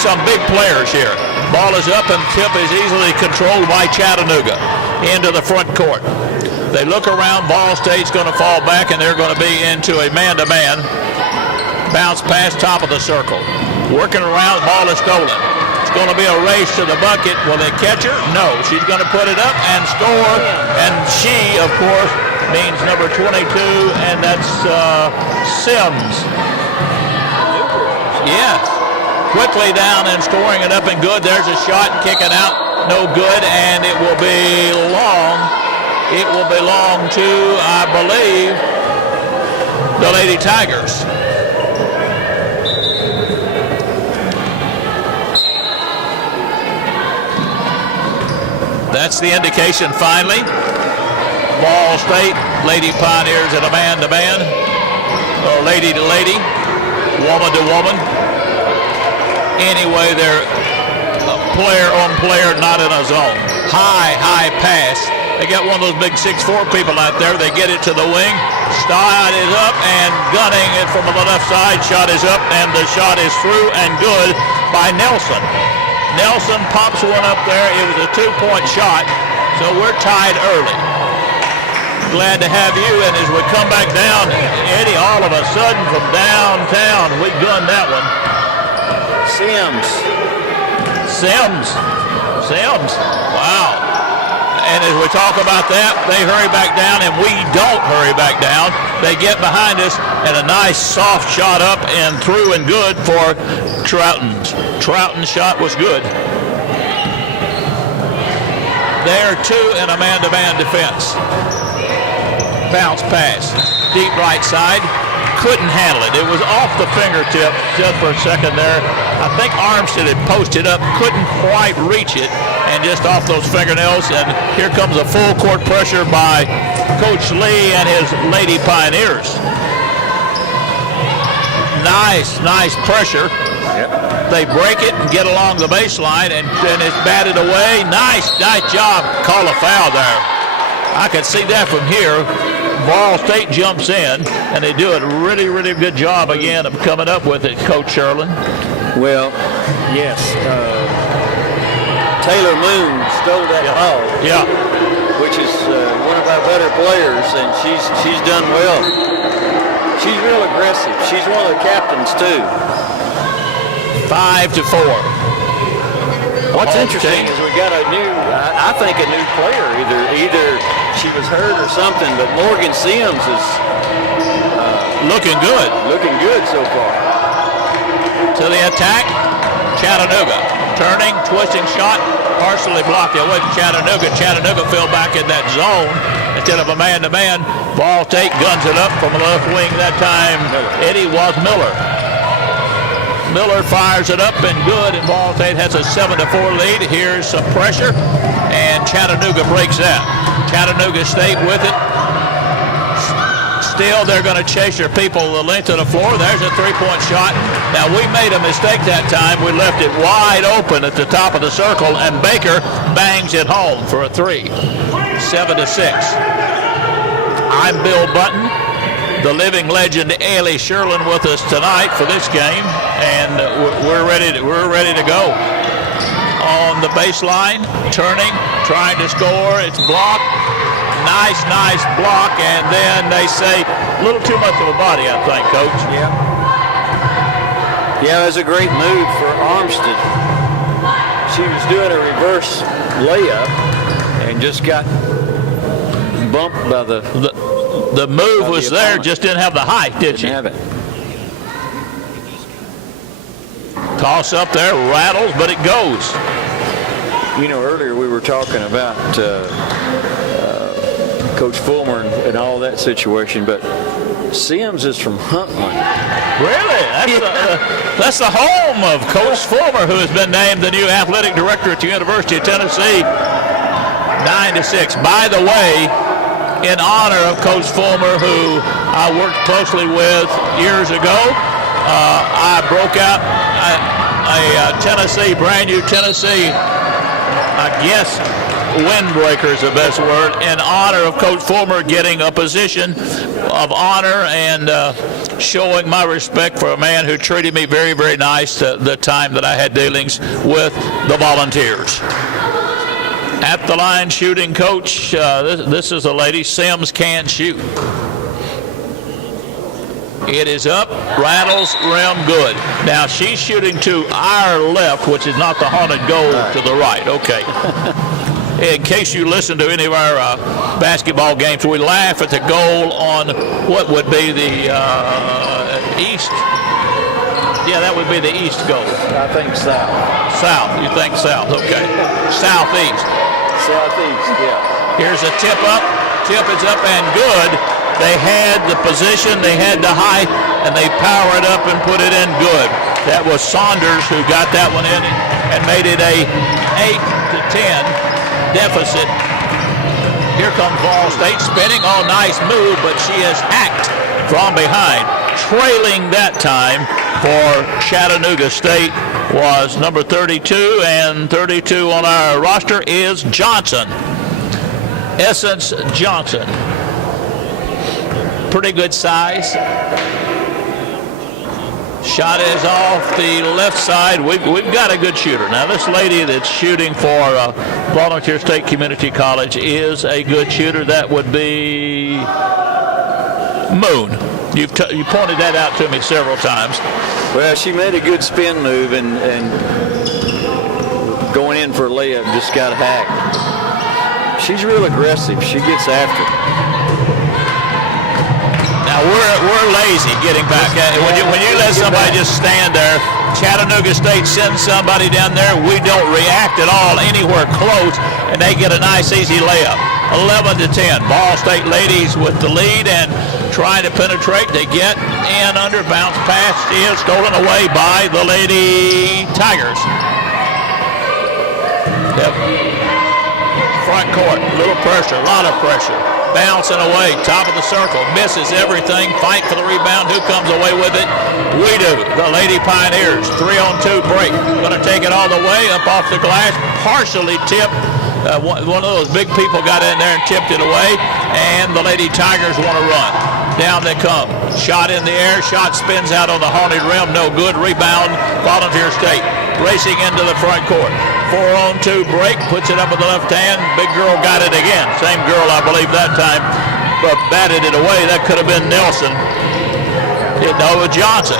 some big players here. Ball is up and tip is easily controlled by Chattanooga into the front court. They look around. Ball State's going to fall back, and they're going to be into a man-to-man. Bounce pass top of the circle. Working around, ball is stolen. It's going to be a race to the bucket. Will they catch her? No. She's going to put it up and score. And she, of course, means number 22, and that's Sims. Yes. Quickly down and scoring it up and good. There's a shot, kicking out. No good, and it will be long. It will belong to, I believe, the Lady Tigers. That's the indication finally. Ball State, Lady Pioneers at a man-to-man, or lady to lady, woman to woman. Anyway, they're player on player, not in a zone. High pass. They got one of those big 6'4" people out there. They get it to the wing. Stein is up and gunning it from the left side. Shot is up, and the shot is through and good by Nelson. Nelson pops one up there. It was a 2-point shot, so we're tied early. Glad to have you, and as we come back down, Eddie, all of a sudden from downtown, we gunned that one. Sims. Wow. And as we talk about that, they hurry back down, and we don't hurry back down. They get behind us, and a nice soft shot up and through and good for Troughton's. Troughton's shot was good. There, two in a man-to-man defense. Bounce pass. Deep right side. Couldn't handle it. It was off the fingertip just for a second there. I think Armstead had posted up, couldn't quite reach it, and just off those fingernails. And here comes a full court pressure by Coach Lee and his Lady Pioneers. Nice pressure. Yep. They break it and get along the baseline, and it's batted away. Nice job. Call a foul there. I can see that from here. Ball State jumps in, and they do a really good job again of coming up with it, Coach Sherlin. Well, yes. Taylor Moon stole that ball. Yeah. Which is one of our better players, and she's done well. She's real aggressive. She's one of the captains too. 5-4. What's interesting is we got a new, I think a new player. Either she was hurt or something, but Morgan Sims is looking good. Looking good so far. To the attack, Chattanooga. Turning, twisting shot, partially blocked away from Chattanooga. Chattanooga fell back in that zone instead of a man-to-man. Ball State guns it up from the left wing that time. Eddie was Miller. Miller fires it up and good, and Ball State has a 7-4 lead. Here's some pressure, and Chattanooga breaks that. Chattanooga State with it. Still, they're going to chase their people the length of the floor. There's a 3-point shot. Now, we made a mistake that time. We left it wide open at the top of the circle, and Baker bangs it home for a 3. 7-6. I'm Bill Button. The living legend Ailey Sherlin with us tonight for this game, and we're ready to go. On the baseline, turning, trying to score. It's blocked. Nice block, and then they say a little too much of a body, I think, Coach. Yeah, it was a great move for Armstead. She was doing a reverse layup and just got bumped by the move was there, just didn't have the height, did she? Didn't have it. Toss up there, rattles, but it goes. You know, earlier we were talking about Coach Fulmer and all that situation, but Sims is from Huntland. Really? That's the home of Coach Fulmer, who has been named the new athletic director at the University of Tennessee. 9-6. By the way, in honor of Coach Fulmer, who I worked closely with years ago, I broke out a brand new Tennessee, I guess windbreaker is the best word, in honor of Coach Fulmer getting a position of honor and showing my respect for a man who treated me very, very nice the time that I had dealings with the Volunteers. At the line shooting coach, this is a lady. Sims can't shoot. It is up, rattles, rim, good. Now she's shooting to our left, which is not the haunted goal to the right. Okay. In case you listen to any of our basketball games, we laugh at the goal on what would be the east. Yeah, that would be the east goal. I think south. South. You think south? Okay. Southeast. Southeast, yeah. Here's a tip up. Tip is up and good. They had the position, they had the height, and they power it up and put it in good. That was Saunders who got that one in and made it a 8-10 deficit. Here comes Ball State spinning. Oh, nice move, but she is hacked from behind. Trailing that time for Chattanooga State was number 32, and 32 on our roster is Johnson. Essence Johnson. Pretty good size. Shot is off the left side. We've got a good shooter. Now this lady that's shooting for Volunteer State Community College is a good shooter. That would be Moon. You pointed that out to me several times. Well, she made a good spin move and going in for a layup just got hacked. She's real aggressive. She gets after it. Now we're lazy getting back at it. When you let somebody just stand there, Chattanooga State sends somebody down there, we don't react at all anywhere close, and they get a nice easy layup. 11-10. Ball State ladies with the lead and trying to penetrate. They get in under, bounce pass is stolen away by the Lady Tigers. Yep. Front court, little pressure, a lot of pressure. Bouncing away, top of the circle, misses everything, fight for the rebound. Who comes away with it? We do. The Lady Pioneers, 3-on-2 break. Going to take it all the way up off the glass, partially tipped. One of those big people got in there and tipped it away, and the Lady Tigers want to run. Down they come. Shot in the air, shot spins out on the haunted rim, no good. Rebound, Volunteer State. Racing into the front court. 4-on-2 break, puts it up with the left hand. Big girl got it again. Same girl, I believe, that time, but batted it away. That could have been Nelson. No, Johnson.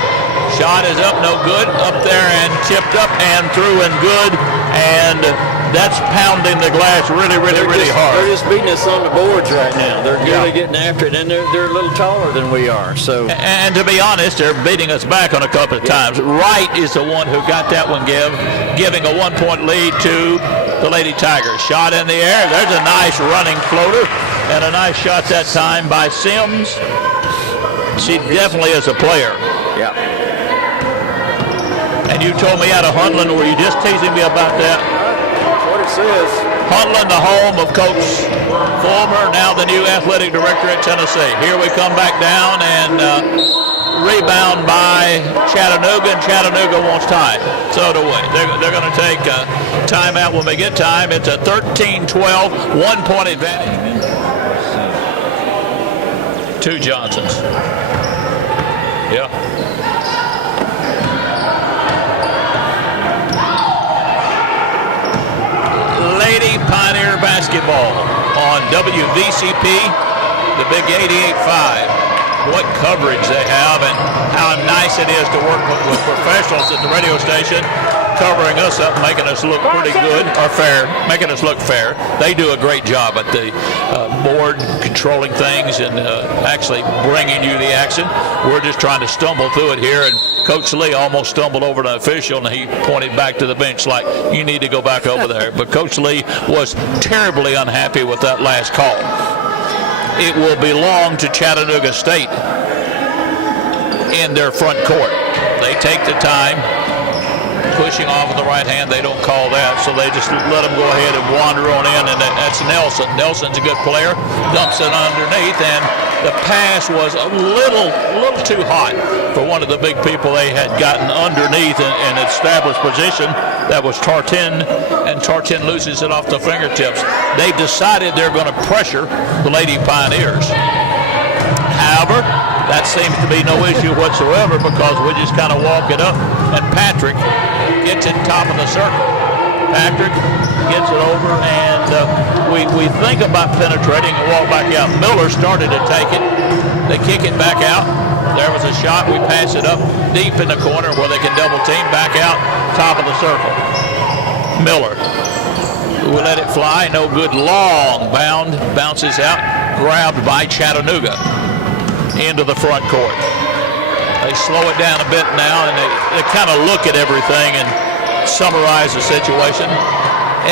Shot is up, no good. Up there and tipped up and through and good. And that's pounding the glass really hard. They're just beating us on the boards right now. They're really getting after it, and they're a little taller than we are. So, and to be honest, they're beating us back on a couple of times. Wright is the one who got that one giving a 1-point lead to the Lady Tigers. Shot in the air. There's a nice running floater and a nice shot that time by Sims. She definitely is a player. Yeah. And you told me out of Hunland, were you just teasing me about that? What it says. Hunland, the home of Coach Fulmer, now the new athletic director at Tennessee. Here we come back down and rebound by Chattanooga, and Chattanooga wants time. So do we. They're going to take timeout when we get time. It's a 13-12, 1-point advantage. 2 Johnsons. Yeah. Lady Pioneer basketball on WVCP, the big 88.5. What coverage they have, and how nice it is to work with professionals at the radio station, covering us up, making us look pretty good, or fair, making us look fair. They do a great job at the board, controlling things and actually bringing you the action. We're just trying to stumble through it here, and Coach Lee almost stumbled over an official, and he pointed back to the bench like, you need to go back over there. But Coach Lee was terribly unhappy with that last call. It will belong to Chattanooga State in their front court. They take the time, pushing off with the right hand. They don't call that, so they just let them go ahead and wander on in, and that's Nelson. Nelson's a good player, dumps it underneath, and the pass was a little too hot for one of the big people they had gotten underneath and established position. That was Tartin, and Tartin loses it off the fingertips. They've decided they're going to pressure the Lady Pioneers. However, That seems to be no issue whatsoever because we just kind of walk it up, and Patrick gets it top of the circle. Patrick gets it over, and we think about penetrating and walk back out. Miller started to take it. They kick it back out. There was a shot. We pass it up deep in the corner where they can double team. Back out, top of the circle. Miller. We let it fly. No good. Long bound. Bounces out. Grabbed by Chattanooga. Into the front court. They slow it down a bit now, and they kind of look at everything and summarize the situation.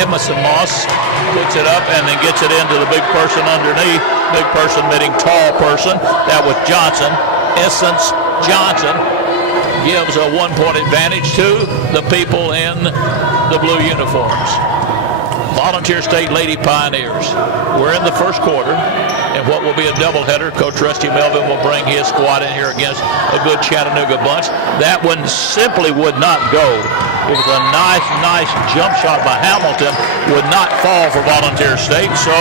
Emerson Moss picks it up and then gets it into the big person underneath. Big person meeting tall person. That was Johnson. Essence Johnson gives a 1-point advantage to the people in the blue uniforms. Volunteer State Lady Pioneers. We're in the first quarter, and what will be a doubleheader. Coach Rusty Melvin will bring his squad in here against a good Chattanooga bunch. That one simply would not go. It was a nice jump shot by Hamilton. Would not fall for Volunteer State, so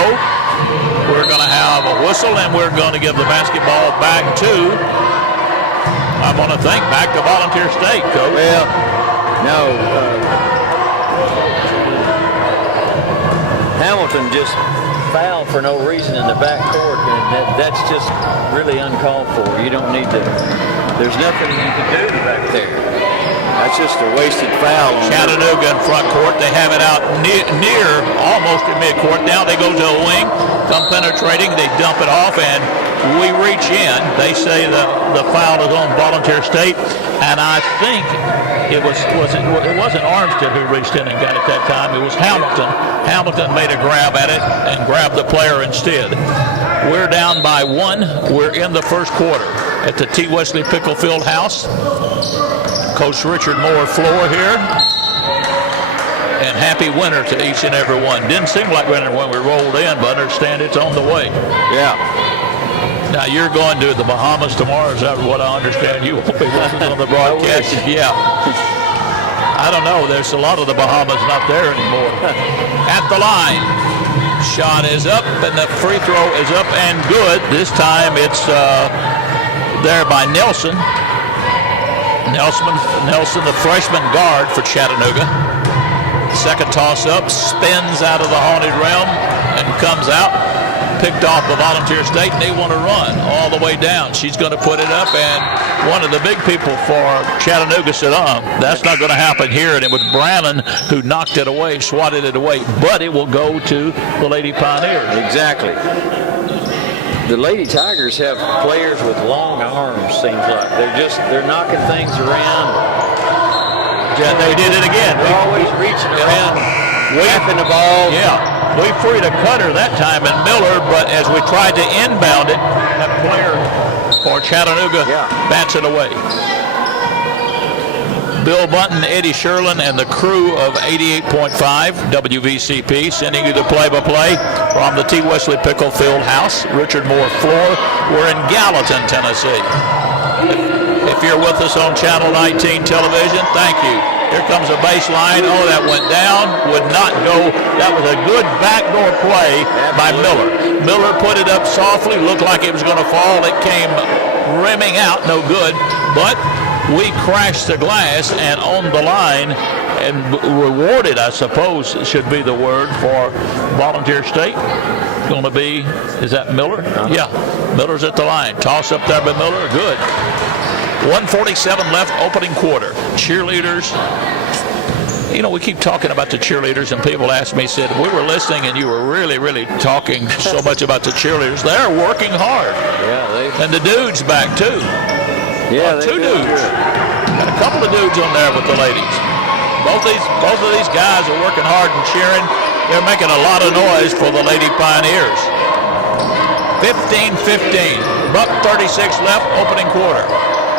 we're going to have a whistle, and we're going to give the basketball back to, I want to think, back to Volunteer State, Coach. Well, no. Hamilton just fouled for no reason in the back court, and that's just really uncalled for. You don't need to. There's nothing you can do back there. That's just a wasted foul. Chattanooga in front court. They have it out near almost at midcourt. Now they go to a wing, come penetrating. They dump it off, and we reach in. They say the foul is on Volunteer State, and I think it wasn't Armstead who reached in and got it that time. It was Hamilton. Hamilton made a grab at it and grabbed the player instead. We're down by 1. We're in the first quarter at the T. Wesley Pickle Field House. Coach Richard Moore floor here. And happy winter to each and every one. Didn't seem like winter when we rolled in, but understand it's on the way. Yeah. Now you're going to the Bahamas tomorrow. Is that what I understand? You won't be with us on the broadcast. Yeah. I don't know. There's a lot of the Bahamas not there anymore. At the line. Shot is up, and the free throw is up and good. This time it's there by Nelson. Nelson, the freshman guard for Chattanooga. Second toss up, spins out of the haunted realm and comes out. Picked off the Volunteer State, and they want to run all the way down. She's going to put it up, and one of the big people for Chattanooga said, that's not going to happen here. And it was Brannon who knocked it away, swatted it away. But it will go to the Lady Pioneers. Exactly. The Lady Tigers have players with long arms, seems like. They're knocking things around. Yeah, they did it again. They're always reaching around, whapping the ball. Yeah. We freed a cutter that time in Miller, but as we tried to inbound it, that player for Chattanooga bats it away. Bill Bunton, Eddie Sherlin, and the crew of 88.5 WVCP sending you the play-by-play from the T. Wesley Pickle Field House, Richard Moore floor. We're in Gallatin, Tennessee. If you're with us on Channel 19 television, thank you. Here comes a baseline. Oh, that went down. Would not go. That was a good backdoor play by Miller. Miller put it up softly. Looked like it was going to fall. It came rimming out. No good. But we crashed the glass and on the line and rewarded, I suppose, should be the word for Volunteer State. Going to be, is that Miller? Yeah. Miller's at the line. Toss up there by Miller. Good. 1:47 left, opening quarter. Cheerleaders. You know, we keep talking about the cheerleaders, and people ask me, said, we were listening, and you were really, really talking so much about the cheerleaders. They're working hard. Yeah, and the dudes back, too. Yeah, two dudes. Got a couple of dudes on there with the ladies. Both of these guys are working hard and cheering. They're making a lot of noise for the Lady Pioneers. 15-15. Buck 36 left, opening quarter.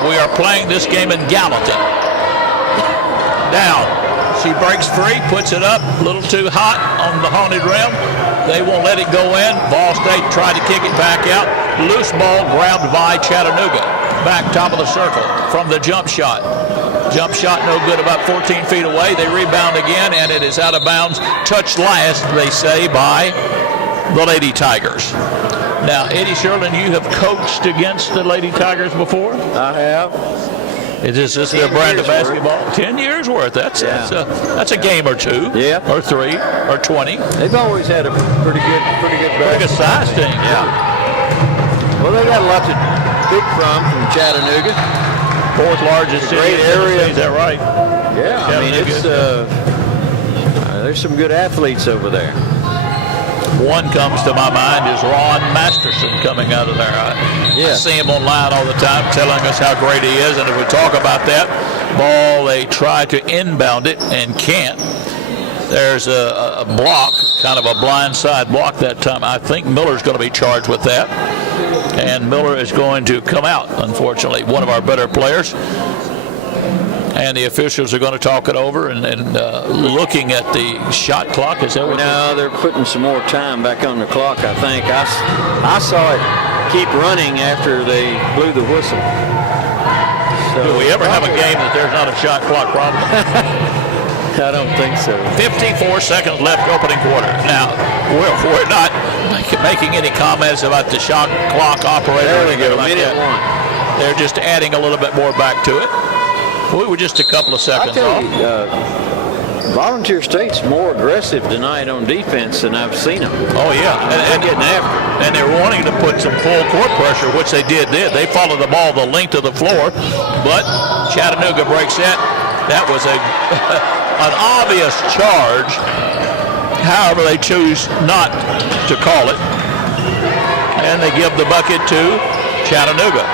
We are playing this game in Gallatin. Down. She breaks free, puts it up, a little too hot on the haunted rim. They won't let it go in. Ball State tried to kick it back out. Loose ball grabbed by Chattanooga. Back top of the circle from the jump shot. Jump shot no good, about 14 feet away. They rebound again, and it is out of bounds. Touched last, they say, by the Lady Tigers. Now, Eddie Sherlin, you have coached against the Lady Tigers before? I have. Is this their brand of basketball? 10 years worth. That's a game or two, or 3, or 20. They've always had a pretty good size team. Yeah. Well, they got a lot to pick from Chattanooga. 4th largest city. Great area. Is that right? Yeah. I mean, it's there's some good athletes over there. One comes to my mind is Ron Masterson coming out of there. I see him online all the time telling us how great he is. And if we talk about that ball, they try to inbound it and can't. There's a block, kind of a blindside block that time. I think Miller's going to be charged with that. And Miller is going to come out, unfortunately, one of our better players. And the officials are going to talk it over and looking at the shot clock. Is that what? No, they're putting some more time back on the clock, I think. I saw it keep running after they blew the whistle. So, do we ever have a game that there's not a shot clock problem? I don't think so. 54 seconds left opening quarter. Now, we're not making any comments about the shot clock operator. There we go, like minute one. They're just adding a little bit more back to it. We were just a couple of seconds off. Volunteer State's more aggressive tonight on defense than I've seen them. Oh, yeah. And getting after. And they're wanting to put some full court pressure, which they did. They followed the ball the length of the floor, but Chattanooga breaks that. That was an obvious charge. However, they choose not to call it. And they give the bucket to Chattanooga.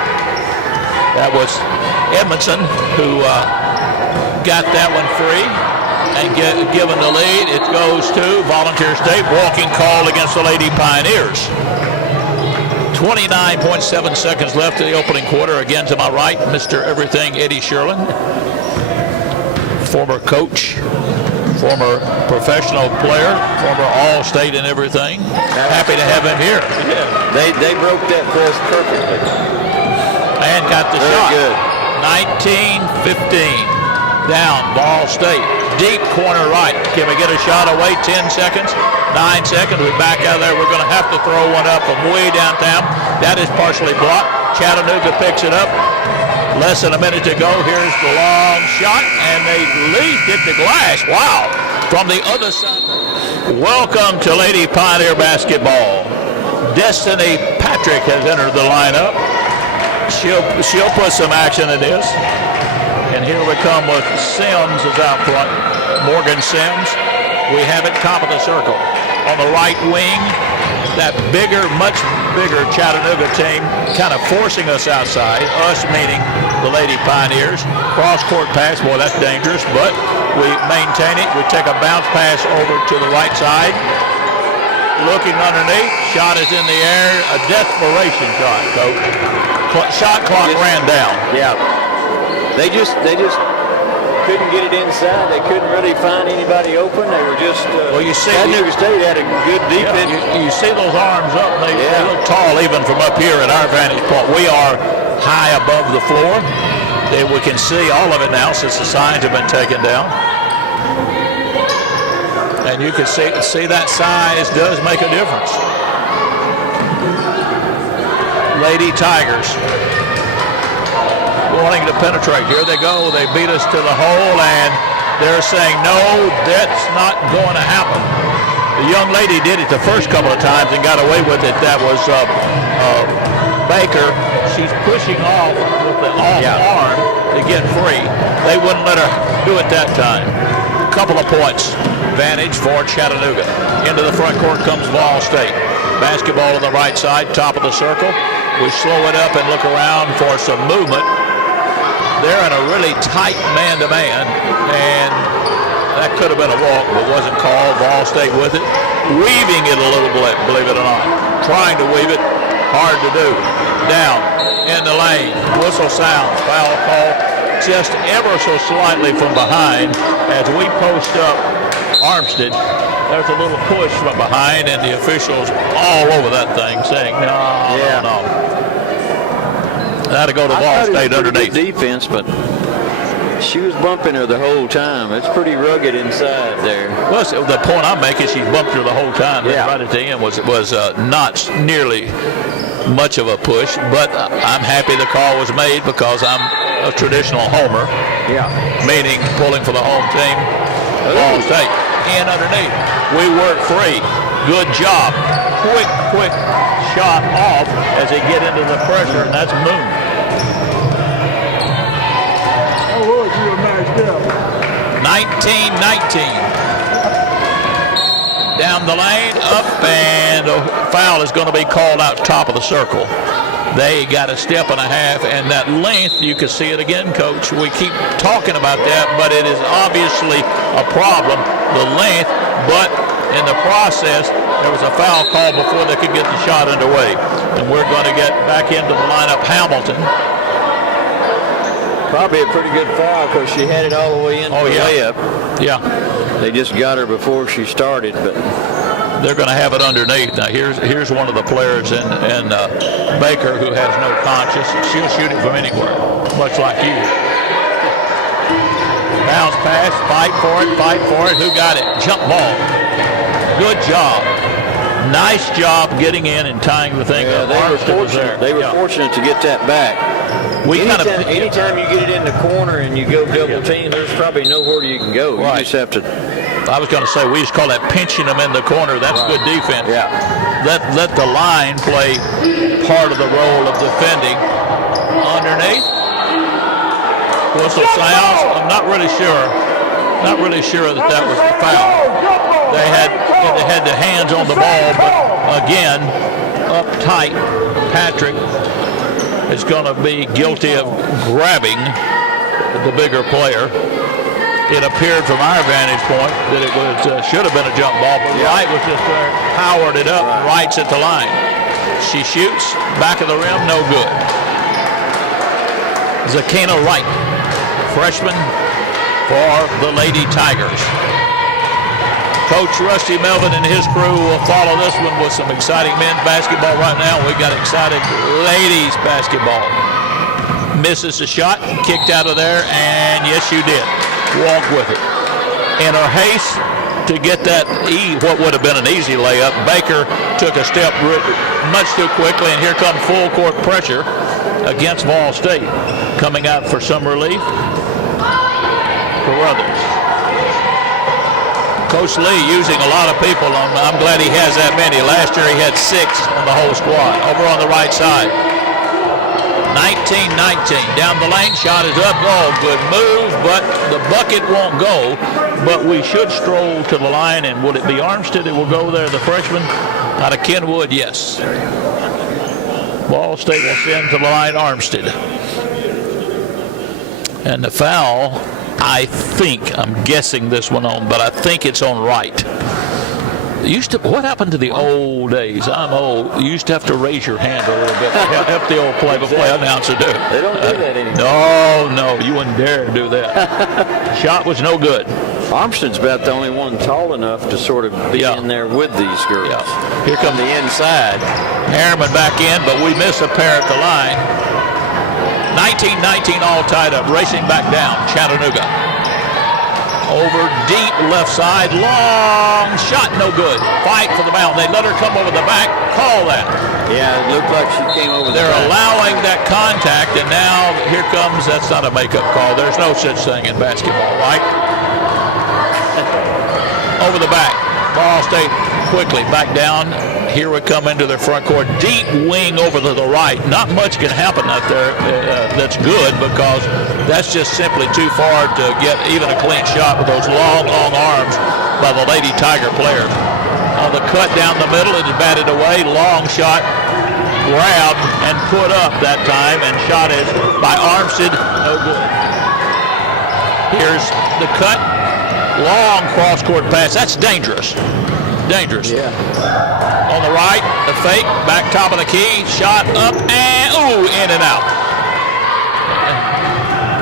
That was Edmondson who got that one free and given the lead. It goes to Volunteer State. Walking call against the Lady Pioneers. 29.7 seconds left in the opening quarter. Again to my right, Mr. Everything Eddie Sherlin, former coach, former professional player, former All-State and everything. Happy to have him here. Yeah. They broke that press perfectly. And got the Very shot. Good. 19-15. Down, Ball State. Deep corner right. Can we get a shot away? 10 seconds. 9 seconds. We're back out of there. We're going to have to throw one up from way downtown. That is partially blocked. Chattanooga picks it up. Less than a minute to go. Here's the long shot, and they leaped at the glass. Wow. From the other side. Welcome to Lady Pioneer basketball. Destiny Patrick has entered the lineup. She'll put some action in this. And here we come with Sims is out front. Morgan Sims. We have it top of the circle. On the right wing, that much bigger Chattanooga team kind of forcing us outside. Us meaning the Lady Pioneers. Cross-court pass. Boy, that's dangerous. But we maintain it. We take a bounce pass over to the right side. Looking underneath. Shot is in the air. A desperation shot, Coach. Shot clock ran down. Yeah. They just couldn't get it inside. They couldn't really find anybody open. They were just Chattanooga State had a good defense. Yeah, you see those arms up. They look tall even from up here at our vantage point. We are high above the floor. We can see all of it now since the signs have been taken down. And you can see that size does make a difference. Lady Tigers wanting to penetrate. Here they go. They beat us to the hole, and they're saying, no, that's not going to happen. The young lady did it the first couple of times and got away with it. That was Baker. She's pushing off with the off arm to get free. They wouldn't let her do it that time. Couple of points. Advantage for Chattanooga. Into the front court comes Ball State. Basketball on the right side, top of the circle. We slow it up and look around for some movement. They're in a really tight man-to-man, and that could have been a walk, but wasn't called. Ball State with it. Weaving it a little bit, believe it or not. Trying to weave it. Hard to do. Down in the lane. Whistle sounds. Foul call just ever so slightly from behind as we post up Armstead. There's a little push from behind, and the officials all over that thing saying, no. That'll go to Ball State underneath. Defense, but She was bumping her the whole time. It's pretty rugged inside there. Well, the point I'm making, she bumped her the whole time. Yeah. Right at the end was not nearly much of a push, but I'm happy the call was made because I'm a traditional homer. Yeah. Meaning pulling for the home team. Ball State. And underneath. We work free. Good job. Quick shot off as they get into the pressure, and that's Moon. Oh, Lord, you were matched up. 19-19. Down the lane, up, and a foul is going to be called out top of the circle. They got a step and a half, and that length, you can see it again, Coach. We keep talking about that, but it is obviously a problem, the length, but in the process, there was a foul call before they could get the shot underway. And we're going to get back into the lineup, Hamilton. Probably a pretty good foul because she had it all the way into the layup. Yeah. They just got her before she started, but they're going to have it underneath. Now, here's one of the players in Baker who has no conscience. She'll shoot it from anywhere, much like you. Bounce pass, fight for it. Who got it? Jump ball. Good job. Nice job getting in and tying the thing up. They were fortunate to get that back. Anytime you get it in the corner and you go double team, there's probably nowhere you can go. Right. You just have to. I was going to say, we just call that pinching them in the corner. That's good defense. Yeah. Let the line play part of the role of defending. Underneath. Whistle sounds. I'm not really sure. Not really sure that was the foul. They had the hands on the ball, but again, uptight. Patrick is going to be guilty of grabbing the bigger player. It appeared from our vantage point that it should have been a jump ball, but Wright was just there, powered it up. Wright's at the line. She shoots, back of the rim, no good. Zakina Wright, freshman for the Lady Tigers. Coach Rusty Melvin and his crew will follow this one with some exciting men's basketball right now. We got exciting ladies basketball. Misses the shot, kicked out of there, and yes, you did. Walk with it. In her haste to get that what would have been an easy layup, Baker took a step much too quickly, and here comes full court pressure against Ball State. Coming out for some relief, Carruthers. Coach Lee using a lot of people. I'm glad he has that many. Last year he had 6 on the whole squad. Over on the right side. 19-19. Down the lane, shot is up. Oh, good move, but the bucket won't go. But we should stroll to the line, and would it be Armstead that will go there, the freshman? Out of Kenwood, yes. Ball State will send to the line Armstead. And the foul, I'm guessing this one on, but I think it's on Wright. What happened to the old days? I'm old. You used to have to raise your hand a little bit to help the old play-by-play announcer do it. They don't do that anymore. No, you wouldn't dare to do that. Shot was no good. Armstead's about the only one tall enough to sort of be in there with these girls. Yeah. Here come the inside. Harriman back in, but we miss a pair at the line. 19-19 all tied up. Racing back down, Chattanooga. Over deep left side, long shot, no good. Fight for the bound. They let her come over the back. Call that. Yeah, it looked like she came over the back. They're allowing that contact, and now here comes, that's not a makeup call. There's no such thing in basketball, right? Over the back. Ball State quickly back down. Here we come into their front court. Deep wing over to the right. Not much can happen out there that's good, because that's just simply too far to get even a clean shot with those long arms by the Lady Tiger players. On the cut down the middle, it is batted away. Long shot, grabbed and put up that time, and shot is by Armstead. No good. Here's the cut. Long cross-court pass. That's dangerous. Dangerous. Yeah. On the right, the fake, back top of the key, shot up, and in and out.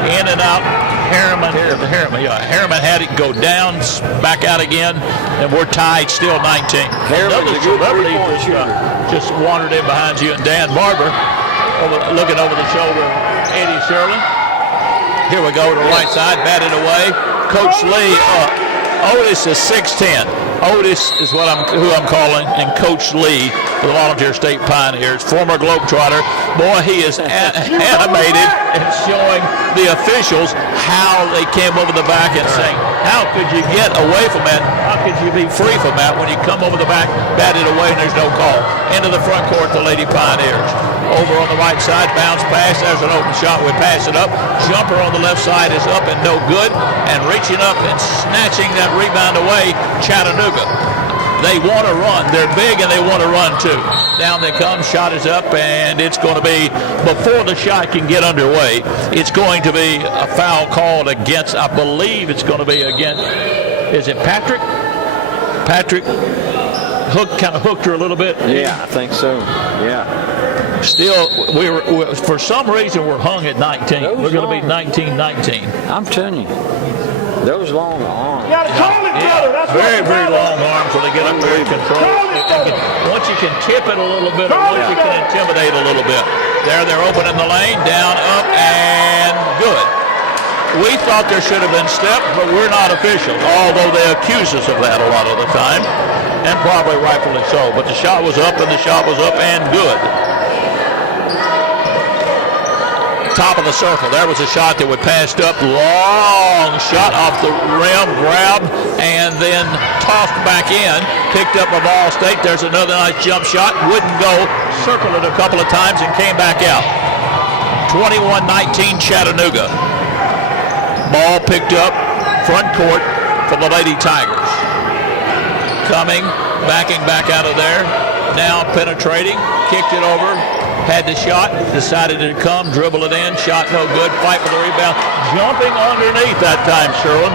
In and out. Harriman had it go down, back out again, and we're tied still 19. Harriman's a good three-point shooter. Just wandered in behind you, and Dan Barber looking over the shoulder of Eddie Sherlin. Here we go to the right side, batted away. Coach Lee, Otis is 6'10". Otis is who I'm calling, and Coach Lee for the Volunteer State Pioneers, former Globetrotter. Boy, he is animated and showing the officials how they came over the back and saying, how could you get away from that? How could you be free from that when you come over the back, batted away, and there's no call? Into the front court, the Lady Pioneers. Over on the right side, bounce pass. There's an open shot. We pass it up. Jumper on the left side is up and no good. And reaching up and snatching that rebound away, Chattanooga. They want to run. They're big and they want to run too. Down they come. Shot is up, and it's going to be, before the shot can get underway, it's going to be a foul called against, I believe it's going to be against, is it Patrick? Patrick kind of hooked her a little bit. Yeah, I think so. Yeah. Still, we're for some reason we're hung at 19. We're going to be 19-19. I'm telling you, those long arms. You got to call it, brother. That's Very, very long arms when they get up there and control. Once you can tip it a little bit, or once you can intimidate a little bit. They're open in the lane, down, up, and good. We thought there should have been step, but we're not officials, although they accuse us of that a lot of the time, and probably rightfully so. But the shot was up, and the shot was up and good. Top of the circle. There was a shot that was passed up. Long shot off the rim, grabbed, and then tossed back in. Picked up by Ball State. There's another nice jump shot. Wouldn't go. Circled it a couple of times and came back out. 21-19 Chattanooga. Ball picked up front court for the Lady Tigers. Coming, backing back out of there. Now penetrating. Kicked it over. Had the shot, decided to come, dribble it in, shot no good, fight for the rebound, jumping underneath that time, Sherwin.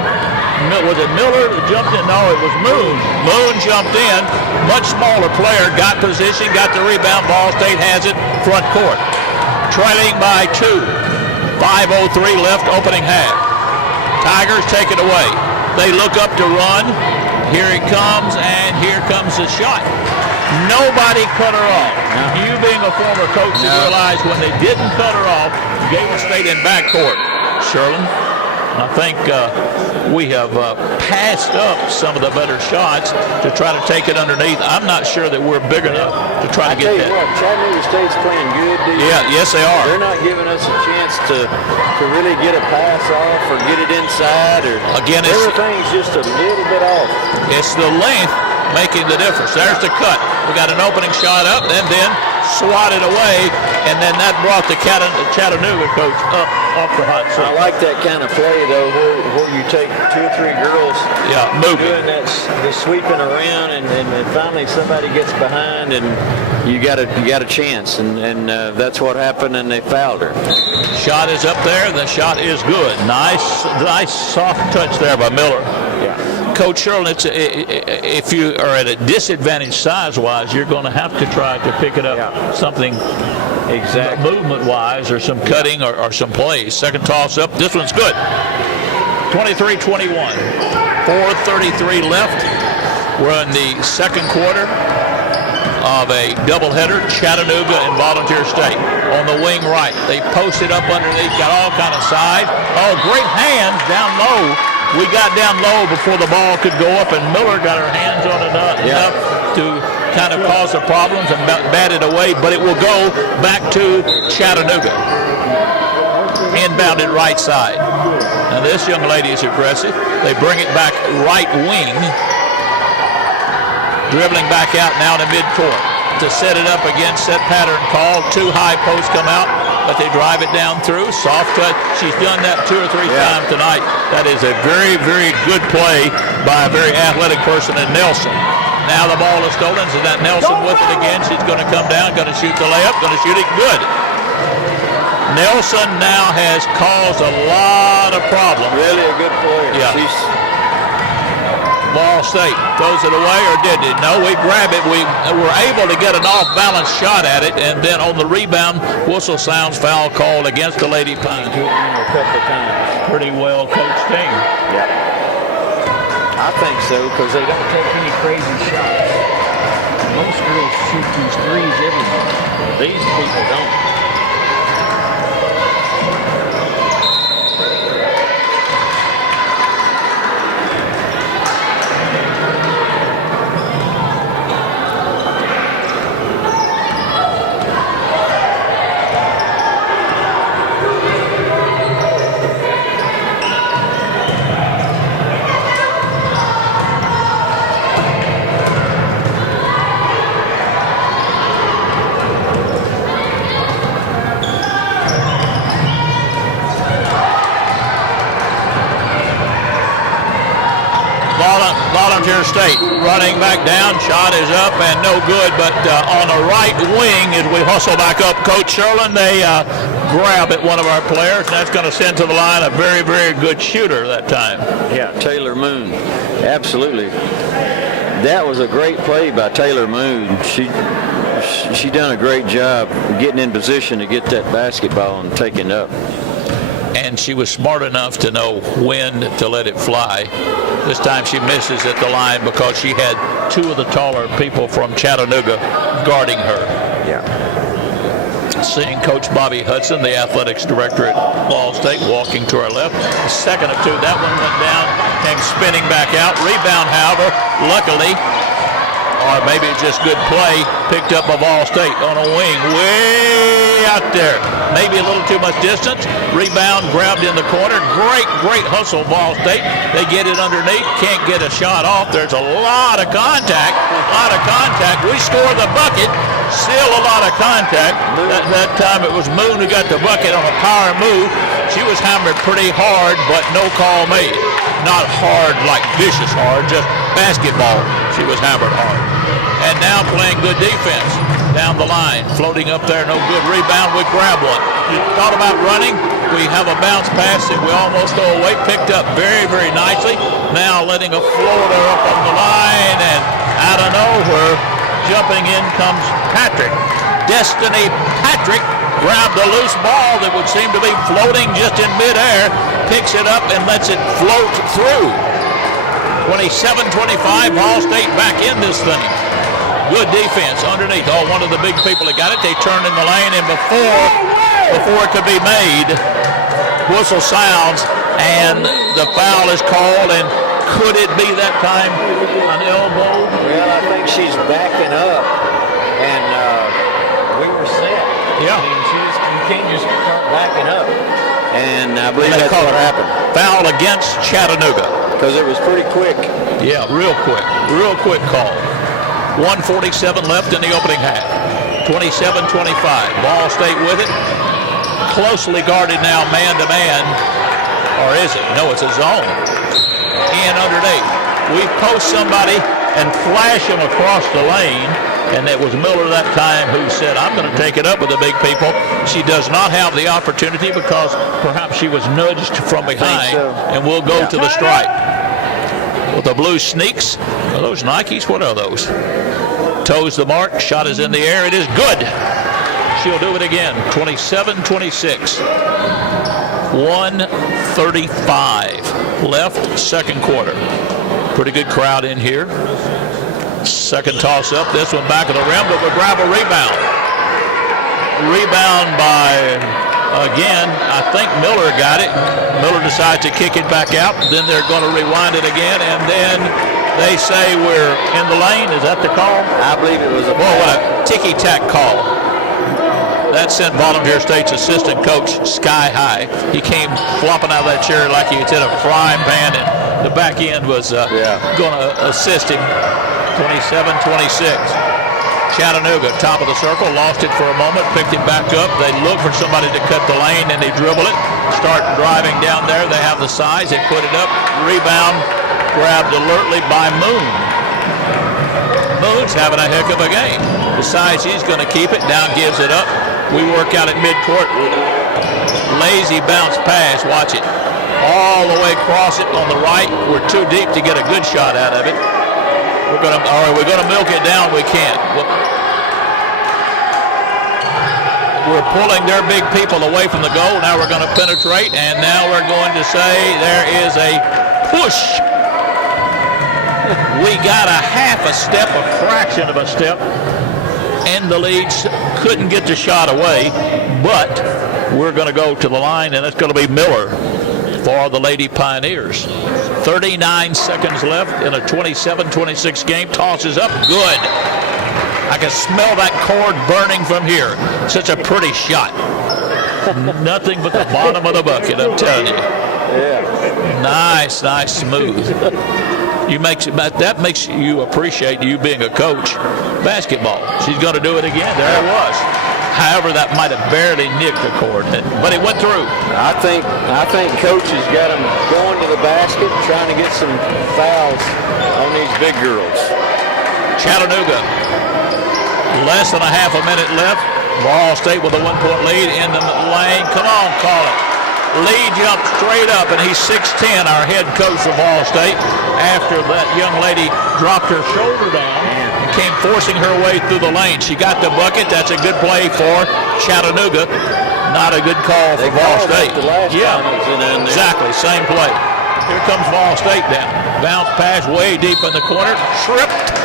Was it Miller that jumped in? No, it was Moon. Moon jumped in, much smaller player, got position, got the rebound, Ball State has it, front court. Trailing by 2, 5:03 left, opening half. Tigers take it away. They look up to run, here it comes, and here comes the shot. Nobody cut her off. No. You being a former coach, you realize when they didn't cut her off, Gator State in backcourt. Sherlin, I think we have passed up some of the better shots to try to take it underneath. I'm not sure that we're big enough to try to get that. What, Chattanooga State's playing good. Yes, they are. They're not giving us a chance to really get a pass off or get it inside. Or again, everything's just a little bit off. It's the length making the difference. There's the cut. We got an opening shot up and then swatted away, and then that brought the Chattanooga coach up off the hot seat. I like that kind of play though, where you take 2 or 3 girls, moving, doing that, the sweeping around, and finally somebody gets behind, and you got a chance, and that's what happened, and they fouled her. Shot is up there. The shot is good. Nice soft touch there by Miller. Yeah. Coach Sherlin, if you are at a disadvantage size-wise, you're going to have to try to pick it up something movement-wise, or some cutting, or some plays. Second toss-up. This one's good. 23-21. 4:33 left. We're in the second quarter of a doubleheader, Chattanooga and Volunteer State. On the wing right, they posted up underneath, got all kind of side. Oh, great hands down low. We got down low before the ball could go up, and Miller got her hands on it enough to kind of cause the problems and bat it away, but it will go back to Chattanooga. Inbounded right side. Now this young lady is aggressive. They bring it back right wing. Dribbling back out now to midcourt to set it up again. Set pattern call. 2 high posts come out, but they drive it down through. Soft touch. She's done that 2 or 3 times tonight. That is a very, very good play by a very athletic person in Nelson. Now the ball is stolen. So that Nelson with it again. She's going to come down, going to shoot the layup, going to shoot it good. Nelson now has caused a lot of problems. Really a good player. Yeah. Ball State throws it away, or did it? No, we grab it. We were able to get an off-balance shot at it, and then on the rebound, whistle sounds, foul called against the Lady Pine. A couple of times. Pretty well coached team. Yeah. I think so, because they don't take any crazy shots. Most girls shoot these threes everywhere. These people don't. Volunteer State running back down. Shot is up and no good, but on the right wing as we hustle back up, Coach Sherlin, they grab at one of our players, and that's going to send to the line a very, very good shooter that time. Yeah, Taylor Moon. Absolutely. That was a great play by Taylor Moon. She done a great job getting in position to get that basketball and taking it up. And she was smart enough to know when to let it fly. This time she misses at the line because she had two of the taller people from Chattanooga guarding her. Yeah. Seeing Coach Bobby Hudson, the athletics director at Ball State, walking to our left. The second of two, that one went down, came spinning back out. Rebound, however, luckily, or maybe it's just good play, picked up by Ball State on a wing, way out there. Maybe a little too much distance. Rebound grabbed in the corner. Great hustle, Ball State. They get it underneath, can't get a shot off. There's a lot of contact. We score the bucket. Still a lot of contact. That time it was Moon who got the bucket on a power move. She was hammered pretty hard, but no call made. Not hard like vicious hard, just basketball. She was hammered hard. And now playing good defense down the line. Floating up there, no good. Rebound, we grab one. You thought about running. We have a bounce pass that we almost throw away. Picked up very, very nicely. Now letting a floater up on the line, and out of nowhere, jumping in comes Patrick. Destiny Patrick grabbed a loose ball that would seem to be floating just in midair, picks it up and lets it float through. 27-25, Ball State back in this thing. Good defense underneath. Oh, one of the big people that got it. They turned in the lane, and before it could be made, whistle sounds, and the foul is called. And could it be that time an elbow? Well, I think she's backing up, and we were set. Yeah. I mean, you can't just start backing up. And I believe that's what happened. Foul against Chattanooga. Because it was pretty quick. Yeah, real quick call. 1:47 left in the opening half. 27-25. Ball State with it. Closely guarded now, man to man. Or is it? No, it's a zone. In underneath. We post somebody and flash them across the lane. And it was Miller that time who said, I'm going to take it up with the big people. She does not have the opportunity because perhaps she was nudged from behind. And we'll go to the stripe. With the blue sneaks. Are those Nikes? What are those? Toes the mark. Shot is in the air. It is good. She'll do it again. 27-26. 1:35 left, second quarter. Pretty good crowd in here. Second toss up. This one back of the rim, but we'll grab a rebound. Rebound by, again, I think Miller got it. Miller decides to kick it back out. Then they're going to rewind it again, and then they say we're in the lane. Is that the call? I believe it was a ticky-tack call. That sent Volunteer State's assistant coach sky high. He came flopping out of that chair like he was in a frying pan, and the back end was going to assist him. 27-26. Chattanooga, top of the circle, lost it for a moment, picked it back up. They look for somebody to cut the lane, and they dribble it. Start driving down there. They have the size. They put it up. Rebound grabbed alertly by Moon. Moon's having a heck of a game. Decides he's going to keep it. Now gives it up. We work out at midcourt. Lazy bounce pass. Watch it. All the way across it on the right. We're too deep to get a good shot out of it. We're going to milk it down. We can't. We're pulling their big people away from the goal. Now we're going to penetrate, and now we're going to say there is a push. We got a half a step, a fraction of a step, and the leads couldn't get the shot away, but we're going to go to the line, and it's going to be Miller for the Lady Pioneers. 39 seconds left in a 27-26 game. Tosses up. Good. I can smell that cord burning from here. Such a pretty shot. Nothing but the bottom of the bucket, I'm telling you. Yeah. Nice, smooth. That makes you appreciate you being a coach. Basketball. She's going to do it again. There it was. However, that might have barely nicked the cord, but it went through. I think Coach has got them going to the basket, trying to get some fouls on these big girls. Chattanooga, less than a half a minute left. Ball State with a 1-point lead in the lane. Come on, call it. Lee jumped straight up, and he's 6'10", our head coach of Ball State, after that young lady dropped her shoulder down and came forcing her way through the lane. She got the bucket. That's a good play for Chattanooga. Not a good call for Ball State. Exactly, same play. Here comes Ball State down. Bounce pass way deep in the corner. Tripped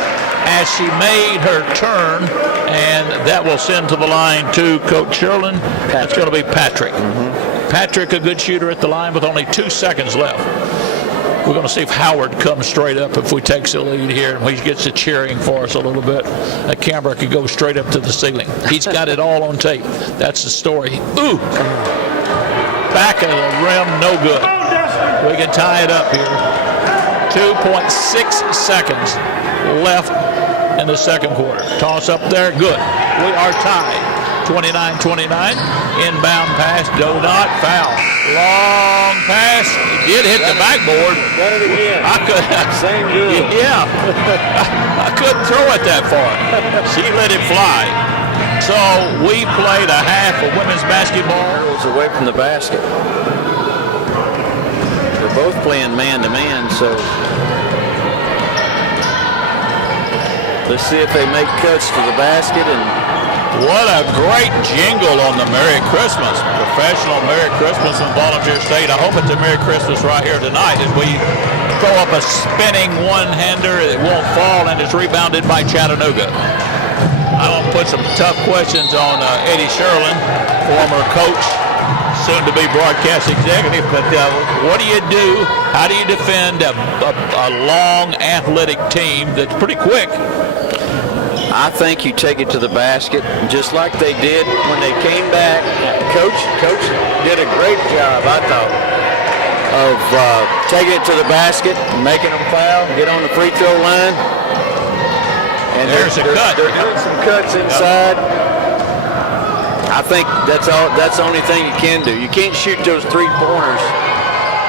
as she made her turn, and that will send to the line to Coach Sherlin. That's going to be Patrick. Patrick, a good shooter at the line with only 2 seconds left. We're going to see if Howard comes straight up if we take the lead here and he gets to cheering for us a little bit. The camera could go straight up to the ceiling. He's got it all on tape. That's the story. Ooh! Back of the rim, no good. We can tie it up here. 2.6 seconds left in the second quarter. Toss up there, good. We are tied. 29-29, inbound pass, Donut, foul. Long pass, he did hit the backboard. Done it again. Same girl. Yeah, I couldn't throw it that far. She let it fly. So we played a half of women's basketball. Girls away from the basket. They're both playing man-to-man, so let's see if they make cuts for the basket. And what a great jingle on the Merry Christmas. Professional Merry Christmas from Volunteer State. I hope it's a Merry Christmas right here tonight as we throw up a spinning one-hander. It won't fall, and it's rebounded by Chattanooga. I want to put some tough questions on Eddie Sherlin, former coach, soon-to-be broadcast executive. But what do you do? How do you defend a long, athletic team that's pretty quick? I think you take it to the basket, just like they did when they came back. Coach did a great job, I thought, of taking it to the basket, making them foul, get on the free throw line. And there's a cut. They're doing some cuts inside. I think that's the only thing you can do. You can't shoot those three-pointers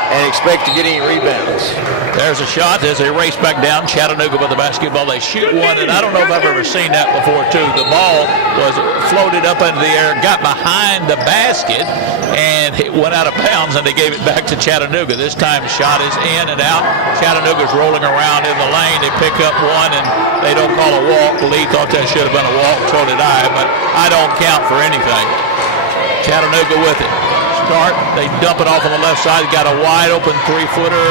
and expect to get any rebounds. There's a shot as they race back down. Chattanooga with the basketball. They shoot one, and I don't know if I've ever seen that before, too. The ball was floated up into the air, got behind the basket, and it went out of bounds, and they gave it back to Chattanooga. This time the shot is in and out. Chattanooga's rolling around in the lane. They pick up one, and they don't call a walk. Lee thought that should have been a walk. So did I, but I don't count for anything. Chattanooga with it. Start. They dump it off on the left side. Got a wide open three-footer,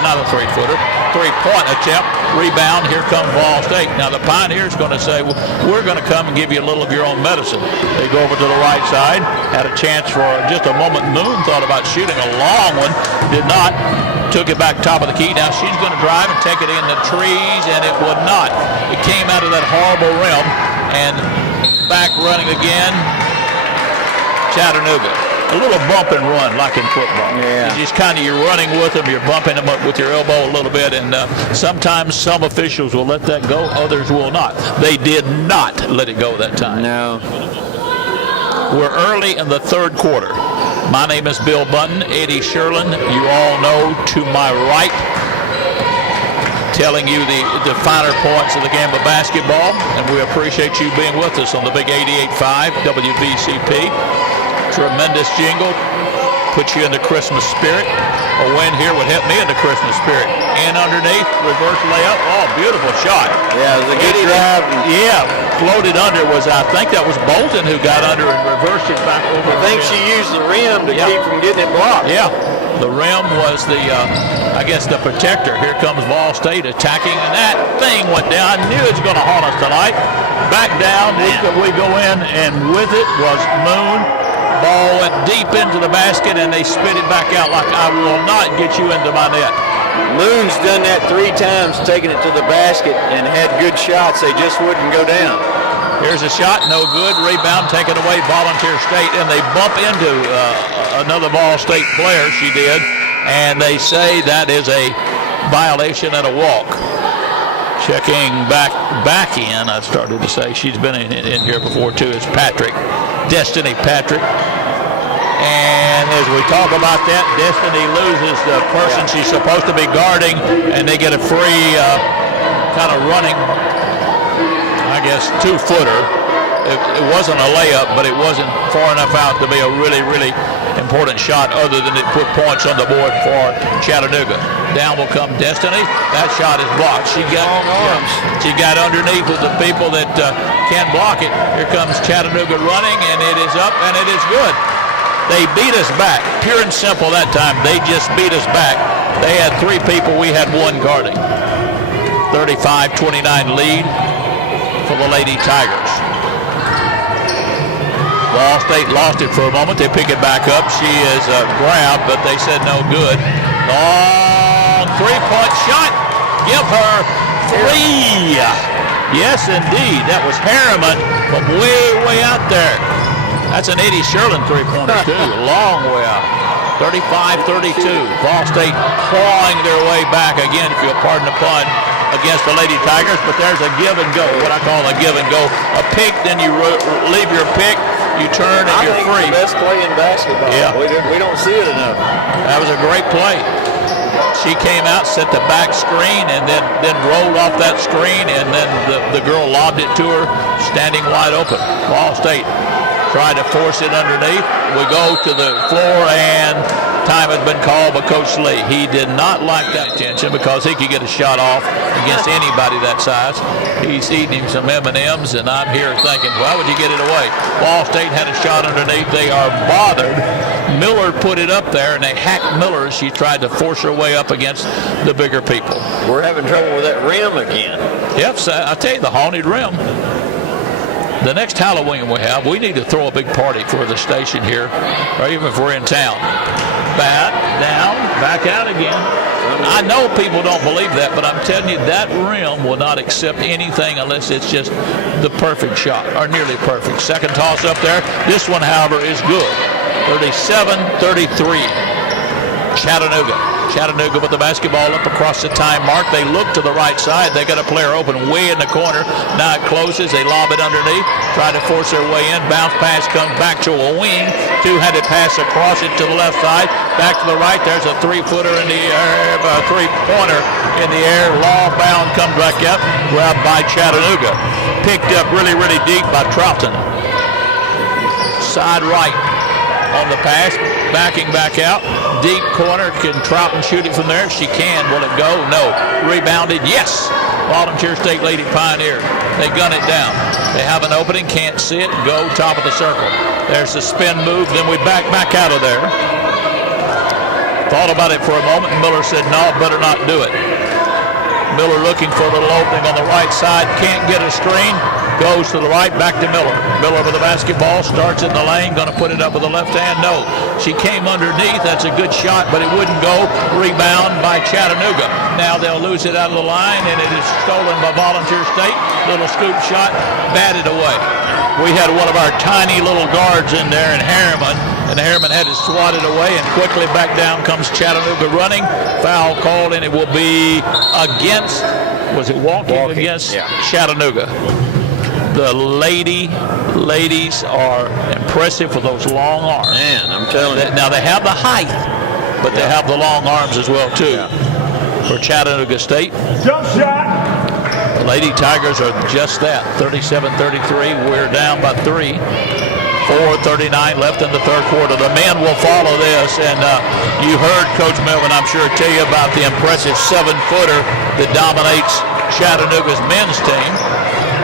not a three-footer, three-point attempt. Rebound. Here comes Ball State. Now the Pioneers going to say, well, we're going to come and give you a little of your own medicine. They go over to the right side. Had a chance for just a moment. Moon thought about shooting a long one. Did not. Took it back top of the key. Now she's going to drive and take it in the trees, and it would not. It came out of that horrible rim, and back running again. Chattanooga. A little bump and run like in football. Yeah. You just kind of, you're running with them, you're bumping them up with your elbow a little bit, and sometimes some officials will let that go, others will not. They did not let it go that time. No. We're early in the third quarter. My name is Bill Bunton, Eddie Sherlin. You all know to my right, telling you the finer points of the game of basketball, and we appreciate you being with us on the big 88.5 WVCP. Tremendous jingle, puts you in the Christmas spirit. A win here would help me in the Christmas spirit. And underneath, reverse layup. Oh, beautiful shot. Yeah, it was a good drive. Yeah, floated under was, I think that was Bolton who got under and reversed it back over. I think she used the rim to keep from getting it blocked. Yeah, the rim was the, I guess, the protector. Here comes Ball State attacking, and that thing went down. I knew it was going to haunt us tonight. Back down, we go in, and with it was Moon. Ball went deep into the basket, and they spit it back out like, I will not get you into my net. Moon's done that 3 times, taking it to the basket, and had good shots. They just wouldn't go down. Here's a shot, no good. Rebound taken away, Volunteer State, and they bump into another Ball State player, she did, and they say that is a violation and a walk. Checking back in, I started to say. She's been in here before, too, is Patrick. Destiny Patrick. And as we talk about that, Destiny loses the person she's supposed to be guarding, and they get a free kind of running, I guess, 2-footer. It wasn't a layup, but it wasn't far enough out to be a really, really important shot other than it put points on the board for Chattanooga. Down will come Destiny. That shot is blocked. She got long arms. She got underneath with the people that can block it. Here comes Chattanooga running, and it is up, and it is good. They beat us back. Pure and simple that time. They just beat us back. They had 3 people. We had 1 guarding. 35-29 lead for the Lady Tigers. Ball State lost it for a moment. They pick it back up. She is grabbed, but they said no good. Long 3-point shot. Give her 3. Yes, indeed. That was Harriman from way out there. That's an Eddie Sherlin 3-pointer, too. Long way out. 35-32. Ball State clawing their way back again, if you'll pardon the pun, against the Lady Tigers. But there's a give and go, what I call a give and go. A pick, then you leave your pick. You turn and you're free. The best play in basketball. Yeah. We don't see it enough. That was a great play. She came out, set the back screen, and then rolled off that screen, and then the girl lobbed it to her, standing wide open. Ball State tried to force it underneath. We go to the floor, and time has been called by Coach Lee. He did not like that attention because he could get a shot off against anybody that size. He's eating him some M&Ms, and I'm here thinking, why would you get it away? Ball State had a shot underneath. They are bothered. Miller put it up there, and they hacked Miller as she tried to force her way up against the bigger people. We're having trouble with that rim again. Yep, so I tell you, the haunted rim. The next Halloween we need to throw a big party for the station here, or even if we're in town. Bat, down, back out again. I know people don't believe that, but I'm telling you, that rim will not accept anything unless it's just the perfect shot, or nearly perfect. Second toss up there. This one, however, is good. 37-33. Chattanooga with the basketball up across the time mark. They look to the right side. They got a player open way in the corner. Now it closes. They lob it underneath. Try to force their way in. Bounce pass comes back to a wing. Two-handed pass across it to the left side. Back to the right. There's a 3-footer in the air, a 3-pointer in the air. Long bound comes back up. Grabbed by Chattanooga. Picked up really, really deep by Troughton. Side right on the pass. Backing back out. Deep corner. Can Troughton shoot it from there? She can. Will it go? No. Rebounded. Yes. Volunteer State Lady Pioneer. They gun it down. They have an opening. Can't see it. Go top of the circle. There's the spin move. Then we back out of there. Thought about it for a moment. Miller said, no, better not do it. Miller looking for a little opening on the right side. Can't get a screen. Goes to the right, back to Miller. Miller with the basketball, starts in the lane, going to put it up with the left hand. No. She came underneath. That's a good shot, but it wouldn't go. Rebound by Chattanooga. Now they'll lose it out of the line, and it is stolen by Volunteer State. Little scoop shot, batted away. We had one of our tiny little guards in there in Harriman, and Harriman had to swat it away, and quickly back down comes Chattanooga running. Foul called, and it will be against, was it walking against Chattanooga. The ladies are impressive for those long arms. Man, I'm telling you. Now they have the height, but they have the long arms as well too. For Chattanooga State. Jump shot. The Lady Tigers are just that. 37-33. We're down by 3. 4:39 left in the third quarter. The men will follow this, and you heard Coach Melvin, I'm sure, tell you about the impressive 7-footer that dominates Chattanooga's men's team.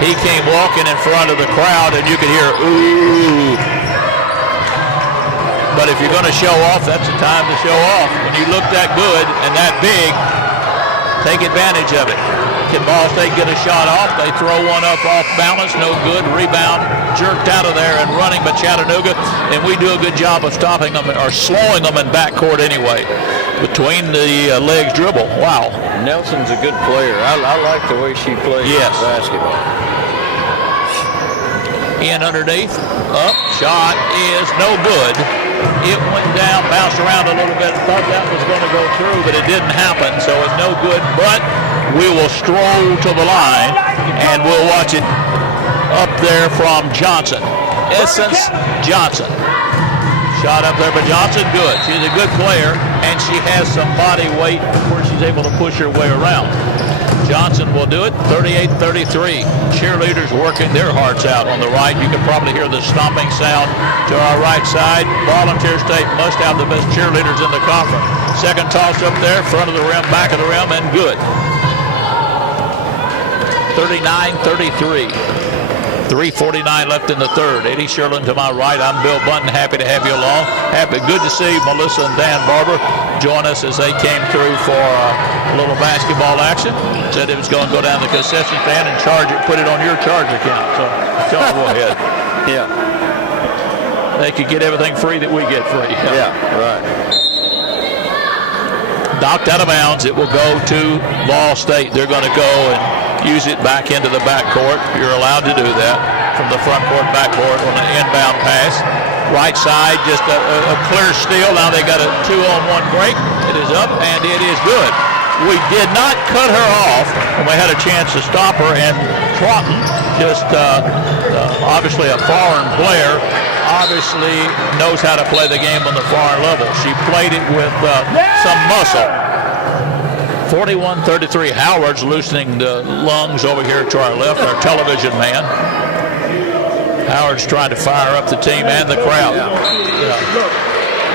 He came walking in front of the crowd, and you could hear, ooh. But if you're going to show off, that's the time to show off. When you look that good and that big, take advantage of it. Can Ball State get a shot off? They throw one up off balance, no good. Rebound, jerked out of there and running by Chattanooga. And we do a good job of stopping them or slowing them in backcourt anyway. Between the legs dribble. Wow. Nelson's a good player. I like the way she plays basketball. In underneath, up, shot is no good. It went down, bounced around a little bit. Thought that was going to go through, but it didn't happen, so it's no good. But we will stroll to the line, and we'll watch it up there from Johnson. Essence Johnson. Shot up there by Johnson, good. She's a good player, and she has some body weight where she's able to push her way around. Johnson will do it, 38-33. Cheerleaders working their hearts out on the right. You can probably hear the stomping sound to our right side. Volunteer State must have the best cheerleaders in the conference. Second toss up there, front of the rim, back of the rim, and good. 39-33. 3:49 left in the third. Eddie Sherlin to my right. I'm Bill Bunton. Happy to have you along. Good to see Melissa and Dan Barber join us as they came through for a little basketball action. Said it was going to go down the concession stand and charge it, put it on your charge account. So tell me, go ahead. Yeah. They could get everything free that we get free. Yeah, right. Knocked out of bounds. It will go to Ball State. They're going to go and use it back into the backcourt. You're allowed to do that from the front court, backcourt on an inbound pass. Right side, just a clear steal. Now they got a 2-on-1 break. It is up, and it is good. We did not cut her off when we had a chance to stop her, and Trotton, just obviously a foreign player, obviously knows how to play the game on the foreign level. She played it with some muscle. 41-33. Howard's loosening the lungs over here to our left, our television man. Howard's trying to fire up the team and the crowd.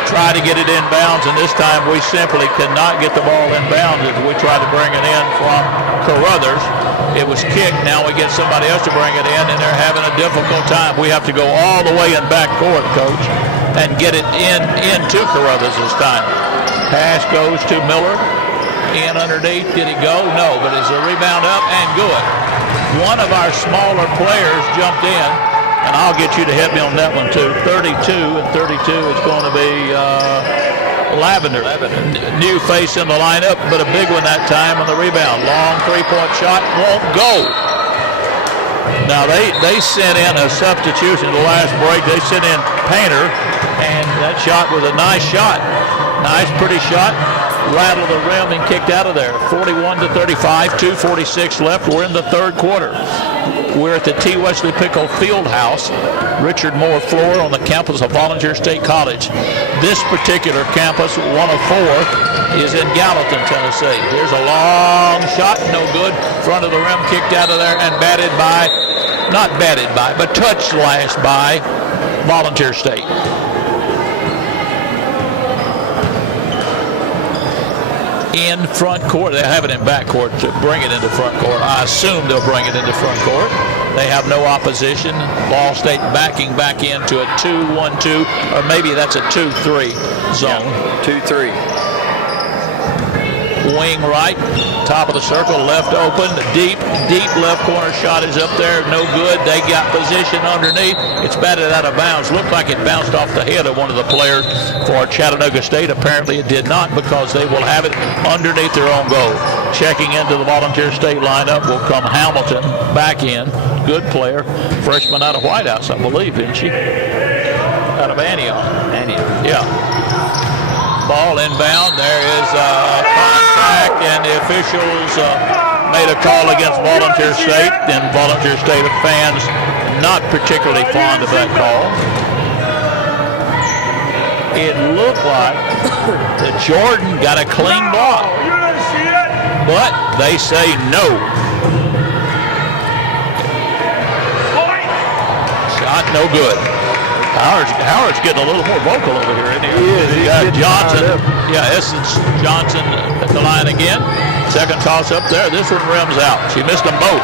Try to get it inbounds, and this time we simply cannot get the ball inbounds as we try to bring it in from Carruthers. It was kicked. Now we get somebody else to bring it in, and they're having a difficult time. We have to go all the way in backcourt, Coach, and get it into Carruthers this time. Pass goes to Miller. In underneath, did it go? No, but it's a rebound up and good. One of our smaller players jumped in, and I'll get you to hit me on that one too. 32 and 32 is going to be Lavender. New face in the lineup, but a big one that time on the rebound. Long three-point shot, won't go. Now they sent in a substitution the last break. They sent in Painter, and that shot was a nice shot. Nice, pretty shot. Rattled the rim and kicked out of there. 41-35, 2:46 left. We're in the third quarter. We're at the T. Wesley Pickle Fieldhouse, Richard Moore floor on the campus of Volunteer State College. This particular campus, 104, is in Gallatin, Tennessee. Here's a long shot, no good. Front of the rim, kicked out of there and but touched last by Volunteer State. In front court, they have it in back court to bring it into front court. I assume they'll bring it into front court. They have no opposition. Ball State backing back into a 2-1-2, or maybe that's a 2-3 zone. Yeah, 2-3. Wing right, top of the circle, left open, deep left corner shot is up there, no good. They got position underneath. It's batted out of bounds. Looked like it bounced off the head of one of the players for Chattanooga State. Apparently it did not, because they will have it underneath their own goal. Checking into the Volunteer State lineup will come Hamilton back in. Good player, freshman out of White House, I believe, isn't she? Out of Antioch. Yeah. Ball inbound. There is contact, and the officials made a call against Volunteer State, and Volunteer State fans not particularly fond of that call. It looked like that Jordan got a clean block, but they say no. Shot no good. Howard's getting a little more vocal over here, isn't he? He is. Johnson. Yeah, Essence Johnson at the line again. Second toss up there. This one rims out. She missed them both.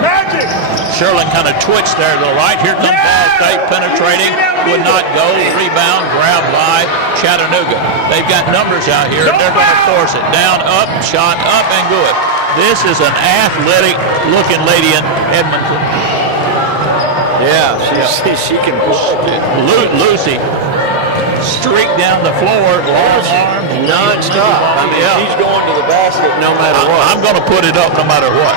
Magic! Sherlin kind of twitched there to the right. Here comes Ball State penetrating. Would not go. Rebound grabbed by Chattanooga. They've got numbers out here. They're going to force it. Down, up, shot, up, and good. This is an athletic-looking lady in Edmonton. Yeah, she can play. Lucy streaked down the floor, long arms, non-stop. I mean, she's going to the basket no matter what. I'm going to put it up no matter what.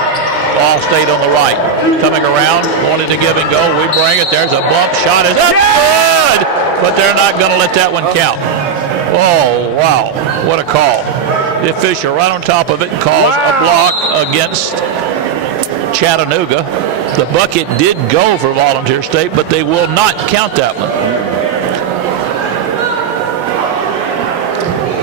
Ball State on the right. Coming around, wanted to give and go. We bring it. There's a bump. Shot is up. Good! But they're not going to let that one count. Oh, wow. What a call. The official right on top of it calls a block against Chattanooga. The bucket did go for Volunteer State, but they will not count that one.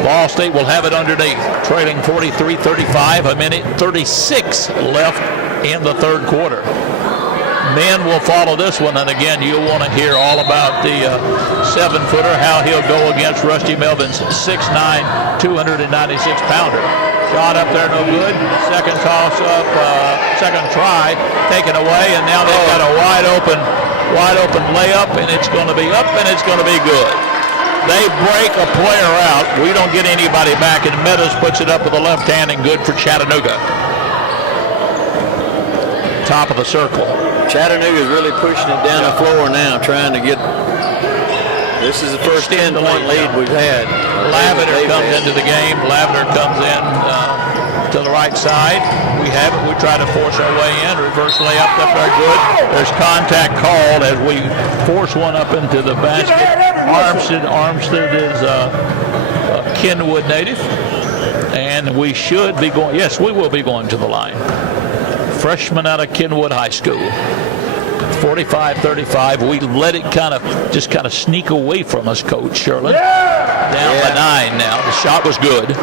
Ball State will have it underneath, trailing 43-35, a minute 36 left in the third quarter. Men will follow this one, and again, you'll want to hear all about the 7-footer, how he'll go against Rusty Melvin's 6'9", 296-pounder. Shot up there, no good. Second toss up, second try, taken away, and now they've got a wide open layup, and it's going to be up, and it's going to be good. They break a player out. We don't get anybody back, and Meadows puts it up with the left hand, and good for Chattanooga. Top of the circle. Chattanooga's really pushing it down the floor now, trying to get. This is the first 10-point lead we've had. Lavender comes into the game. Lavender comes in to the right side. We have it. We try to force our way in. Reverse layup up there, good. There's contact called as we force one up into the basket. Armstead is a Kenwood native, and we should be going. Yes, we will be going to the line. Freshman out of Kenwood High School. 45-35. We let it kind of sneak away from us, Coach Sherlin. Down by 9 now. The shot was good.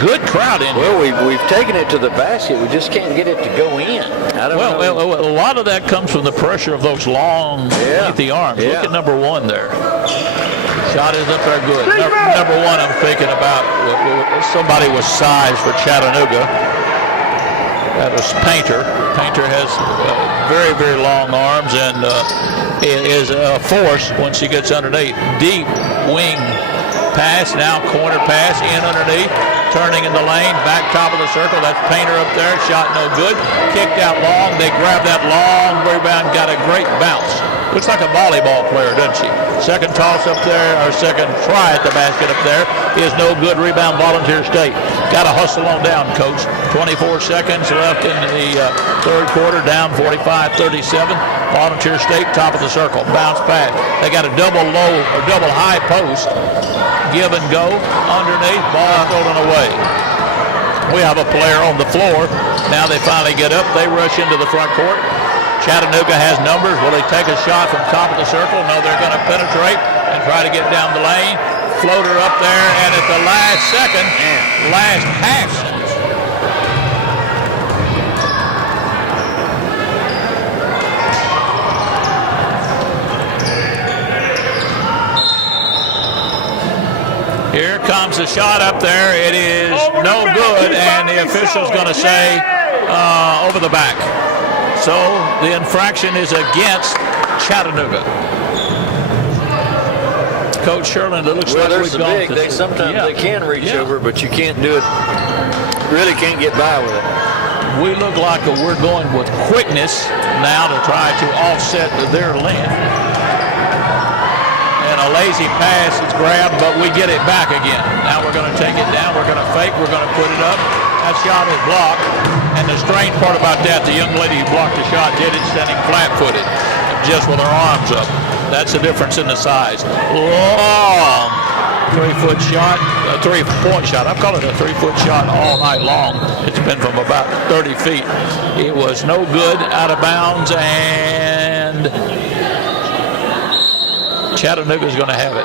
Good crowd in here. Well, we've taken it to the basket. We just can't get it to go in. I don't know. Well, a lot of that comes from the pressure of those long, lengthy arms. Look at number 1 there. Shot is up there good. Number 1, I'm thinking about somebody with size for Chattanooga. That was Painter. Painter has very, very long arms and is a force once he gets underneath. Deep wing pass, now corner pass, in underneath, turning in the lane, back top of the circle. That's Painter up there. Shot no good. Kicked out long. They grabbed that long rebound, got a great bounce. Looks like a volleyball player, doesn't she? Second toss up there, or second try at the basket up there is no good. Rebound, Volunteer State. Got to hustle on down, Coach. 24 seconds left in the third quarter, down 45-37. Volunteer State, top of the circle. Bounce pass. They got a double low or double high post. Give and go underneath. Ball thrown away. We have a player on the floor. Now they finally get up. They rush into the front court. Chattanooga has numbers. Will they take a shot from top of the circle? No, they're going to penetrate and try to get down the lane. Floater up there, and at the last second, last half. Here comes the shot up there. It is no good, and the official's going to say over the back. So the infraction is against Chattanooga. Coach Sherlin, it looks like we've gone. Sometimes they can reach over, but you can't do it. Really can't get by with it. We look like we're going with quickness now to try to offset their length. And a lazy pass is grabbed, but we get it back again. Now we're going to take it down. We're going to fake. We're going to put it up. That shot is blocked. And the strange part about that, the young lady who blocked the shot did it standing flat-footed, just with her arms up. That's the difference in the size. Long 3-foot shot, a 3-point shot. I've called it a 3-foot shot all night long. It's been from about 30 feet. It was no good, out of bounds, and Chattanooga's going to have it.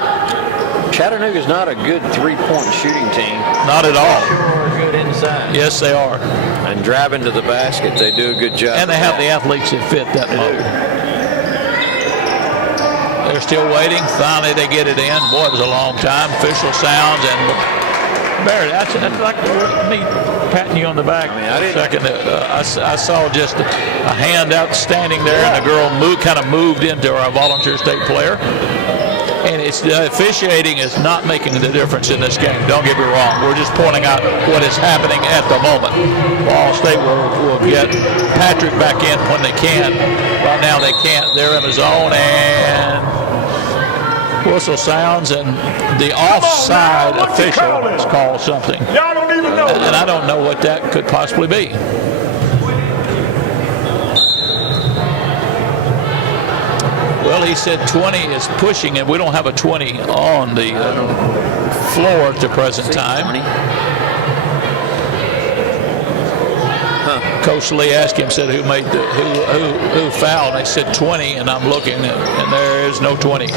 Chattanooga's not a good 3-point shooting team. Not at all. Sure are good inside. Yes, they are. And driving to the basket, they do a good job. And they have the athletes that fit that mold. They're still waiting. Finally, they get it in. Boy, it was a long time. Official sounds, and Barry, that's like me patting you on the back. I saw just a hand outstanding there, and the girl kind of moved into our Volunteer State player. And it's officiating is not making the difference in this game. Don't get me wrong. We're just pointing out what is happening at the moment. Ball State will get Patrick back in when they can. Right now they can't. They're in the zone, and whistle sounds, and the offside official has called something. Y'all don't even know. And I don't know what that could possibly be. Well, he said 20 is pushing, and we don't have a 20 on the floor at the present time. 20. Coach Lee asked him, said, who fouled? And they said 20, and I'm looking, and there is no 20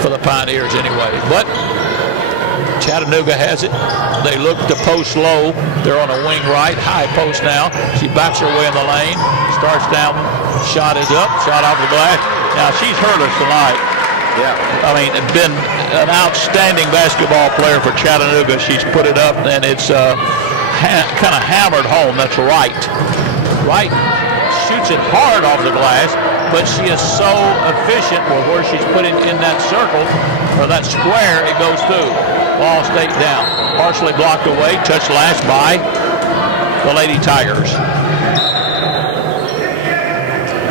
for the Pioneers anyway. But Chattanooga has it. They look to post low. They're on a wing right, high post now. She backs her way in the lane, starts down, shot is up, shot off the glass. Now, she's hurt us tonight. Yeah. I mean, been an outstanding basketball player for Chattanooga. She's put it up, and it's kind of hammered home. That's right. Right shoots it hard off the glass, but she is so efficient with where she's putting in that circle, or that square, it goes through. Ball State down. Partially blocked away. Touched last by the Lady Tigers.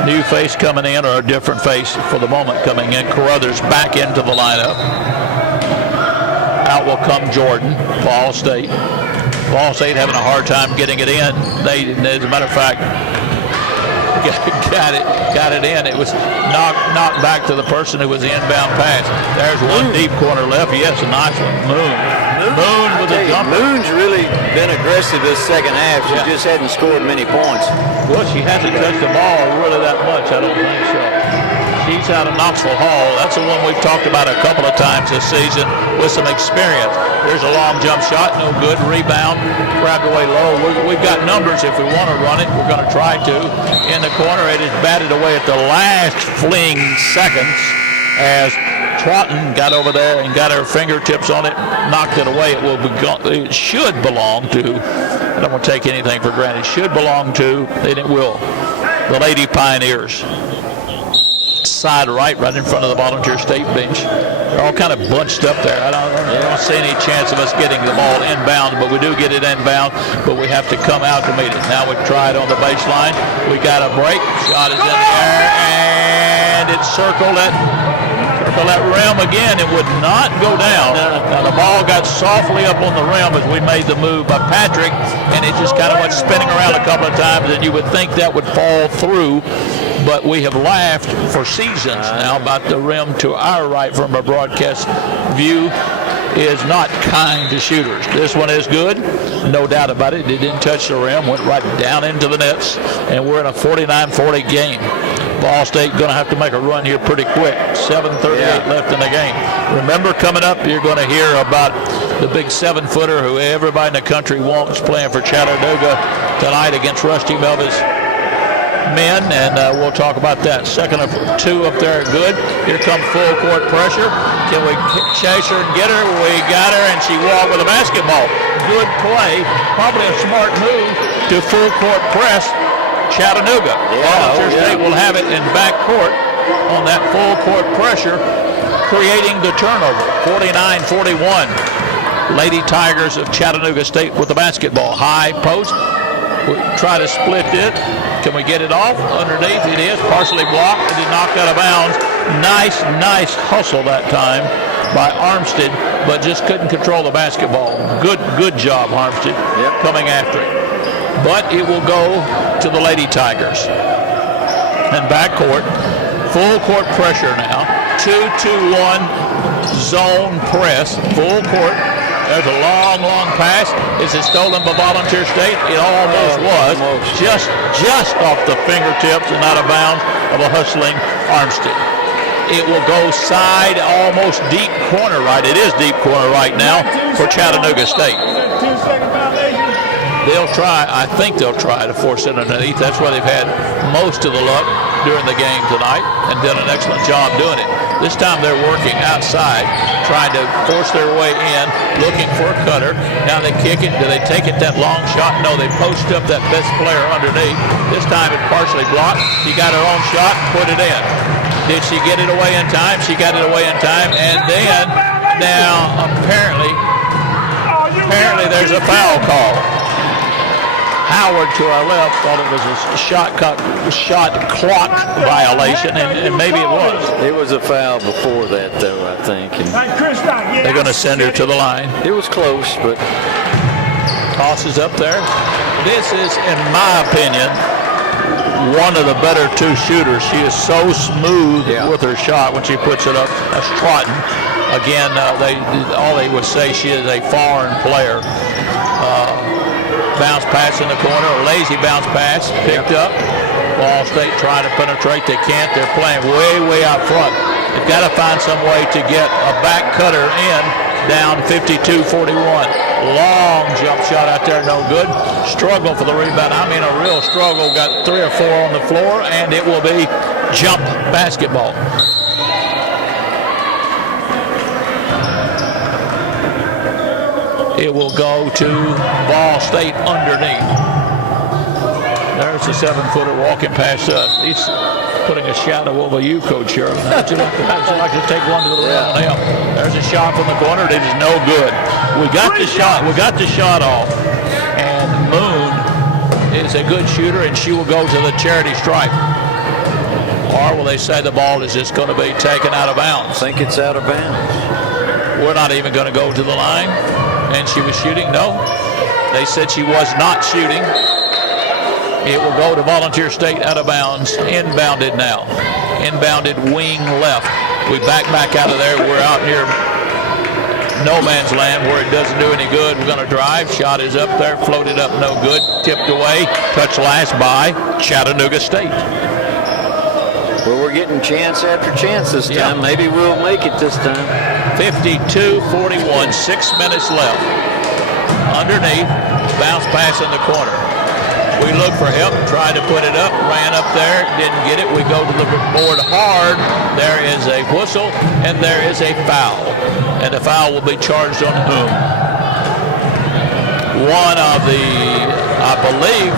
New face coming in, or a different face for the moment coming in. Carruthers back into the lineup. Out will come Jordan. Ball State. Ball State having a hard time getting it in. They, as a matter of fact, got it in. It was knocked back to the person who was the inbound pass. There's one deep corner left. Yes, a nice one. Moon with a jumper. Moon's really been aggressive this second half. She just hadn't scored many points. Well, she hasn't touched the ball really that much, I don't think so. She's out of Knoxville Hall. That's the one we've talked about a couple of times this season with some experience. There's a long jump shot, no good. Rebound, grabbed away low. We've got numbers if we want to run it. We're going to try to. In the corner, it is batted away at the last fleeing seconds as Trotton got over there and got her fingertips on it, knocked it away. It should belong to, I don't want to take anything for granted, should belong to, and it will, the Lady Pioneers. Side right in front of the Volunteer State bench. They're all kind of bunched up there. I don't see any chance of us getting the ball inbound, but we do get it inbound, but we have to come out to meet it. Now we try it on the baseline. We got a break. Shot is in the air, and it circled that rim again. It would not go down. Now the ball got softly up on the rim as we made the move by Patrick, and it just kind of went spinning around a couple of times, and you would think that would fall through. But we have laughed for seasons now about the rim to our right from a broadcast view is not kind to shooters. This one is good, no doubt about it. It didn't touch the rim, went right down into the nets, and we're in a 49-40 game. Ball State going to have to make a run here pretty quick. 7:38 left in the game. Remember, coming up, you're going to hear about the big 7-footer who everybody in the country wants playing for Chattanooga tonight against Rusty Melvin's men, and we'll talk about that. Second of two up there, good. Here comes full court pressure. Can we chase her and get her? We got her, and she walked with a basketball. Good play. Probably a smart move to full court press Chattanooga. Volunteer State will have it in back court on that full court pressure, creating the turnover. 49-41. Lady Tigers of Chattanooga State with the basketball. High post. We try to split it. Can we get it off? Underneath it is. Partially blocked. It is knocked out of bounds. Nice hustle that time by Armstead, but just couldn't control the basketball. Good job, Armstead, coming after it. But it will go to the Lady Tigers. And backcourt, full court pressure now. 2-2-1 zone press, full court. There's a long pass. Is it stolen by Volunteer State? It almost was. Just off the fingertips and out of bounds of a hustling Armstead. It will go side, almost deep corner right. It is deep corner right now for Chattanooga State. They'll try, I think they'll try to force it underneath. That's where they've had most of the luck during the game tonight and done an excellent job doing it. This time they're working outside, trying to force their way in, looking for a cutter. Now they kick it. Do they take it that long shot? No, they post up that best player underneath. This time it's partially blocked. She got her own shot, put it in. Did she get it away in time? She got it away in time. And then, now apparently there's a foul call. Howard to our left thought it was a shot clock violation, and maybe it was. It was a foul before that, though, I think. And they're going to send her to the line. It was close, but tosses up there. This is, in my opinion, one of the better two shooters. She is so smooth with her shot when she puts it up. That's Trotton. Again, all they would say, she is a foreign player. Bounce pass in the corner, a lazy bounce pass, picked up. Ball State trying to penetrate. They can't. They're playing way out front. They've got to find some way to get a back cutter in, down 52-41. Long jump shot out there, no good. Struggle for the rebound. I mean, a real struggle. Got 3 or 4 on the floor, and it will be jump basketball. It will go to Ball State underneath. There's the 7-footer walking past us. He's putting a shadow over you, Coach Sherman. How'd you like to take one to the rim on him? There's a shot from the corner. It is no good. We got the shot. We got the shot off. And Moon is a good shooter, and she will go to the charity stripe. Or will they say the ball is just going to be taken out of bounds? I think it's out of bounds. We're not even going to go to the line. And she was shooting? No. They said she was not shooting. It will go to Volunteer State out of bounds. Inbounded now. Inbounded wing left. We back out of there. We're out near no man's land where it doesn't do any good. We're going to drive. Shot is up there. Floated up. No good. Tipped away. Touched last by Chattanooga State. Well, we're getting chance after chance this time. Maybe we'll make it this time. 52-41. 6 minutes left. Underneath. Bounce pass in the corner. We look for help, tried to put it up, ran up there, didn't get it. We go to the board hard. There is a whistle, and there is a foul. And the foul will be charged on whom? One of the, I believe,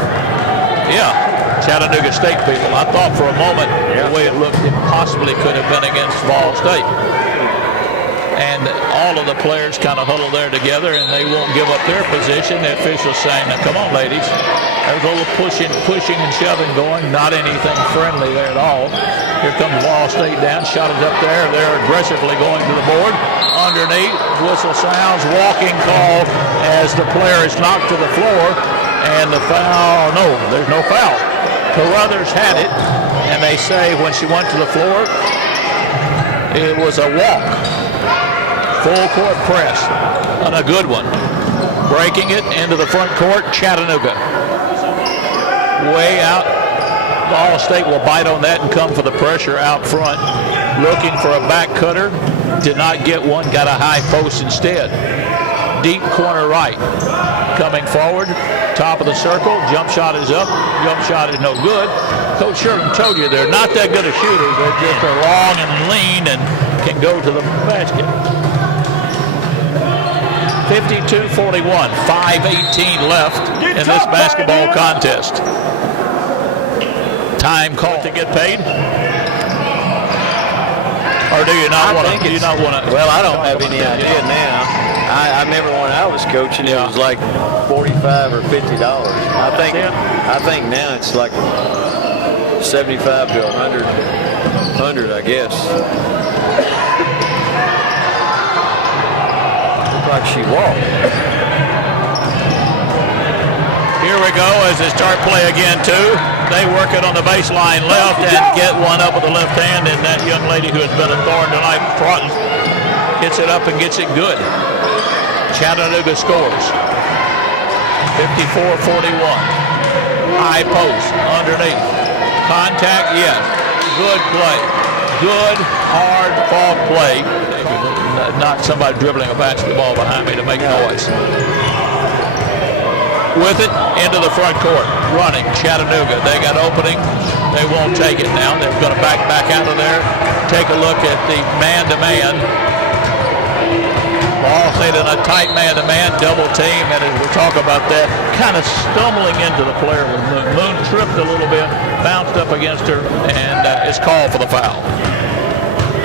Chattanooga State people. I thought for a moment, the way it looked, it possibly could have been against Ball State. And all of the players kind of huddle there together, and they won't give up their position. The official's saying, now, come on, ladies. There's a little pushing and shoving going. Not anything friendly there at all. Here comes Ball State down. Shot is up there. They're aggressively going to the board. Underneath, whistle sounds. Walking call as the player is knocked to the floor. And the foul, no, there's no foul. Carruthers had it, and they say when she went to the floor, it was a walk. Full court press, and a good one. Breaking it into the front court, Chattanooga. Way out. Ball State will bite on that and come for the pressure out front. Looking for a back cutter. Did not get one, got a high post instead. Deep corner right. Coming forward, top of the circle. Jump shot is up. Jump shot is no good. Coach Sherman told you they're not that good a shooter. They're just long and lean and can go to the basket. 52-41, 5:18 left in this basketball contest. Time call to get paid? Or do you not want to? Well, I don't have any idea now. I remember when I was coaching, it was like $45 or $50. I think now it's like 75 to 100, I guess. Like she walked. Here we go as they start play again too. They work it on the baseline left and get one up with the left hand, and that young lady who has been a thorn tonight, Trotton, gets it up and gets it good. Chattanooga scores. 54-41. High post underneath. Contact, yes. Good play. Good, hard fought play. Not somebody dribbling a basketball behind me to make noise. With it, into the front court. Running, Chattanooga. They got opening. They won't take it now. They're going to back out of there. Take a look at the man-to-man. Ball State in a tight man-to-man, double team, and as we talk about that, kind of stumbling into the player with Moon. Moon tripped a little bit, bounced up against her, and is called for the foul.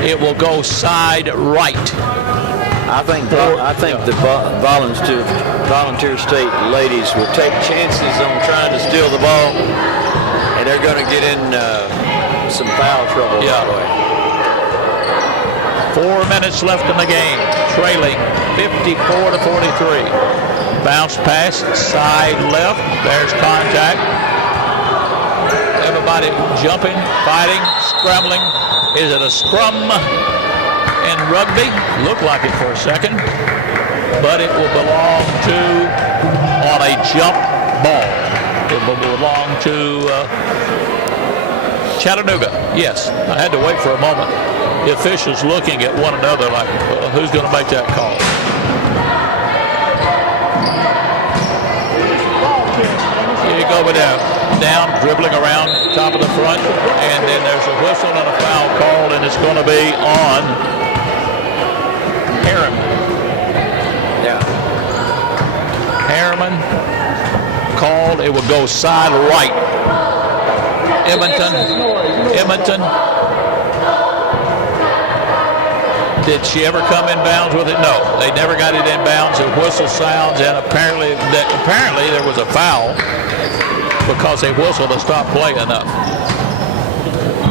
It will go side right. I think the Volunteer State ladies will take chances on trying to steal the ball, and they're going to get in some foul trouble that way. 4 minutes left in the game, trailing 54-43. Bounce pass, side left. There's contact. Everybody jumping, fighting, scrambling. Is it a scrum in rugby? Looked like it for a second. But it will belong to, on a jump ball, it will belong to Chattanooga. Yes, I had to wait for a moment. The officials looking at one another like, well, who's going to make that call? Here you go with down, dribbling around, top of the front, and then there's a whistle and a foul called, and it's going to be on Harriman. Yeah. Harriman called. It will go side right. Edmonton. Did she ever come in bounds with it? No, they never got it in bounds. The whistle sounds, and apparently there was a foul because they whistled to stop play enough.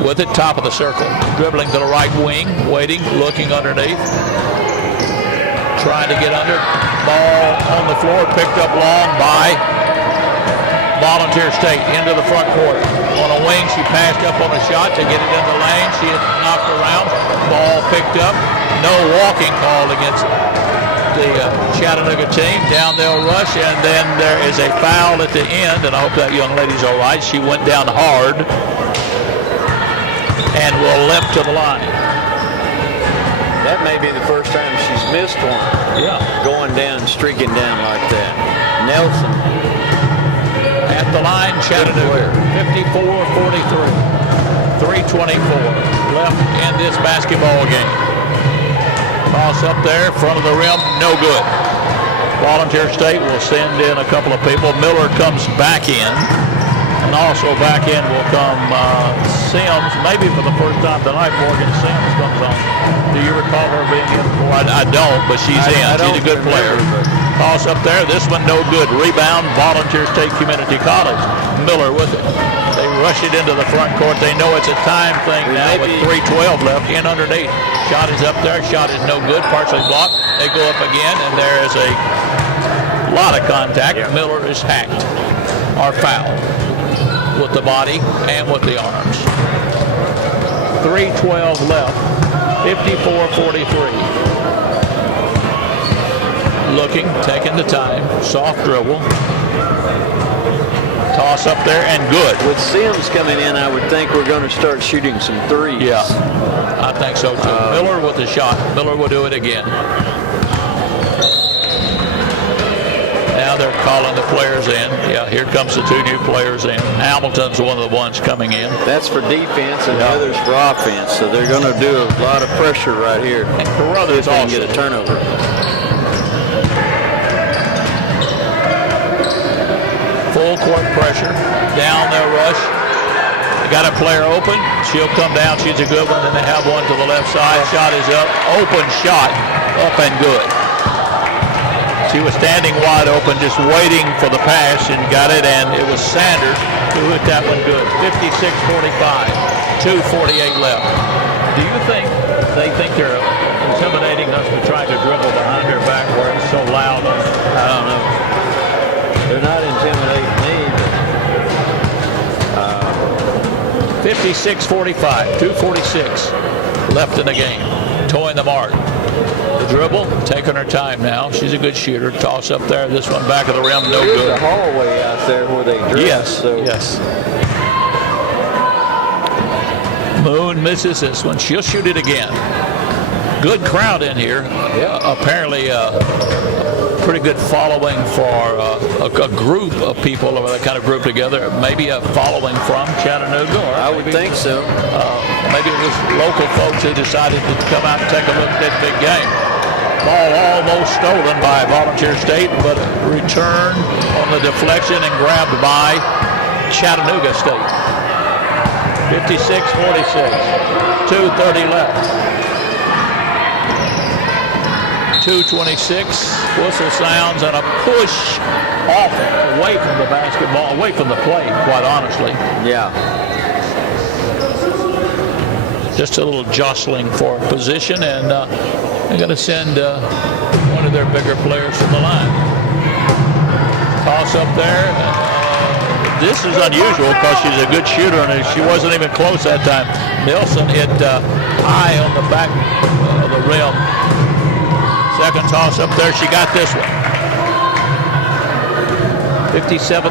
With it, top of the circle, dribbling to the right wing, waiting, looking underneath, trying to get under. Ball on the floor, picked up long by Volunteer State into the front court. On a wing, she passed up on a shot to get it in the lane. She is knocked around. Ball picked up. No walking called against the Chattanooga team. Down they'll rush, and then there is a foul at the end, and I hope that young lady's all right. She went down hard and will limp to the line. That may be the first time she's missed one. Yeah. Going down, streaking down like that. Nelson. At the line, Chattanooga, 54-43. 3:24 left in this basketball game. Toss up there, front of the rim, no good. Volunteer State will send in a couple of people. Miller comes back in, and also back in will come Sims. Maybe for the first time tonight, Morgan Sims comes on. Do you recall her being in before? I don't, but she's in. She's a good player. Toss up there. This one no good. Rebound, Volunteer State Community College. Miller with it. They rush it into the front court. They know it's a time thing now with 3:12 left. In underneath. Shot is up there. Shot is no good. Partially blocked. They go up again, and there is a lot of contact. Yeah. Miller is hacked or fouled with the body and with the arms. 3:12 left. 54-43. Looking, taking the time, soft dribble. Toss up there and good. With Sims coming in, I would think we're going to start shooting some threes. Yeah, I think so too. Miller with the shot. Miller will do it again. Now they're calling the players in. Yeah, here comes the two new players in. Hamilton's one of the ones coming in. That's for defense, and the other's for offense. So they're going to do a lot of pressure right here. And Carruthers also get a turnover. Full court pressure. Down their rush. They got a player open. She'll come down. She's a good one. Then they have one to the left side. Shot is up. Open shot. Up and good. She was standing wide open, just waiting for the pass, and got it, and it was Sanders who hit that one good. 56-45. 2:48 left. Do you think they think they're intimidating us to try to dribble behind their back where it's so loud? I don't know. They're not intimidating me. 56-45, 2:46 left in the game. Towing the mark. The dribble, taking her time now. She's a good shooter. Toss up there. This one back of the rim, no good. There's a hallway out there where they dribble. Yes, yes. Moon misses this one. She'll shoot it again. Good crowd in here. Yeah. Apparently, pretty good following for a group of people that kind of group together. Maybe a following from Chattanooga. Or I would think so. Maybe it was local folks who decided to come out and take a look at that big game. Ball almost stolen by Volunteer State, but returned on the deflection and grabbed by Chattanooga State. 56-46. 2:30 left. 2:26, whistle sounds, and a push off away from the basketball, away from the play, quite honestly. Yeah. Just a little jostling for position, and they're going to send one of their bigger players to the line. Toss up there. this is unusual because she's a good shooter, and she wasn't even close that time. Nilsson hit high on the back of the rim. Second toss up there. She got this one. 57-46.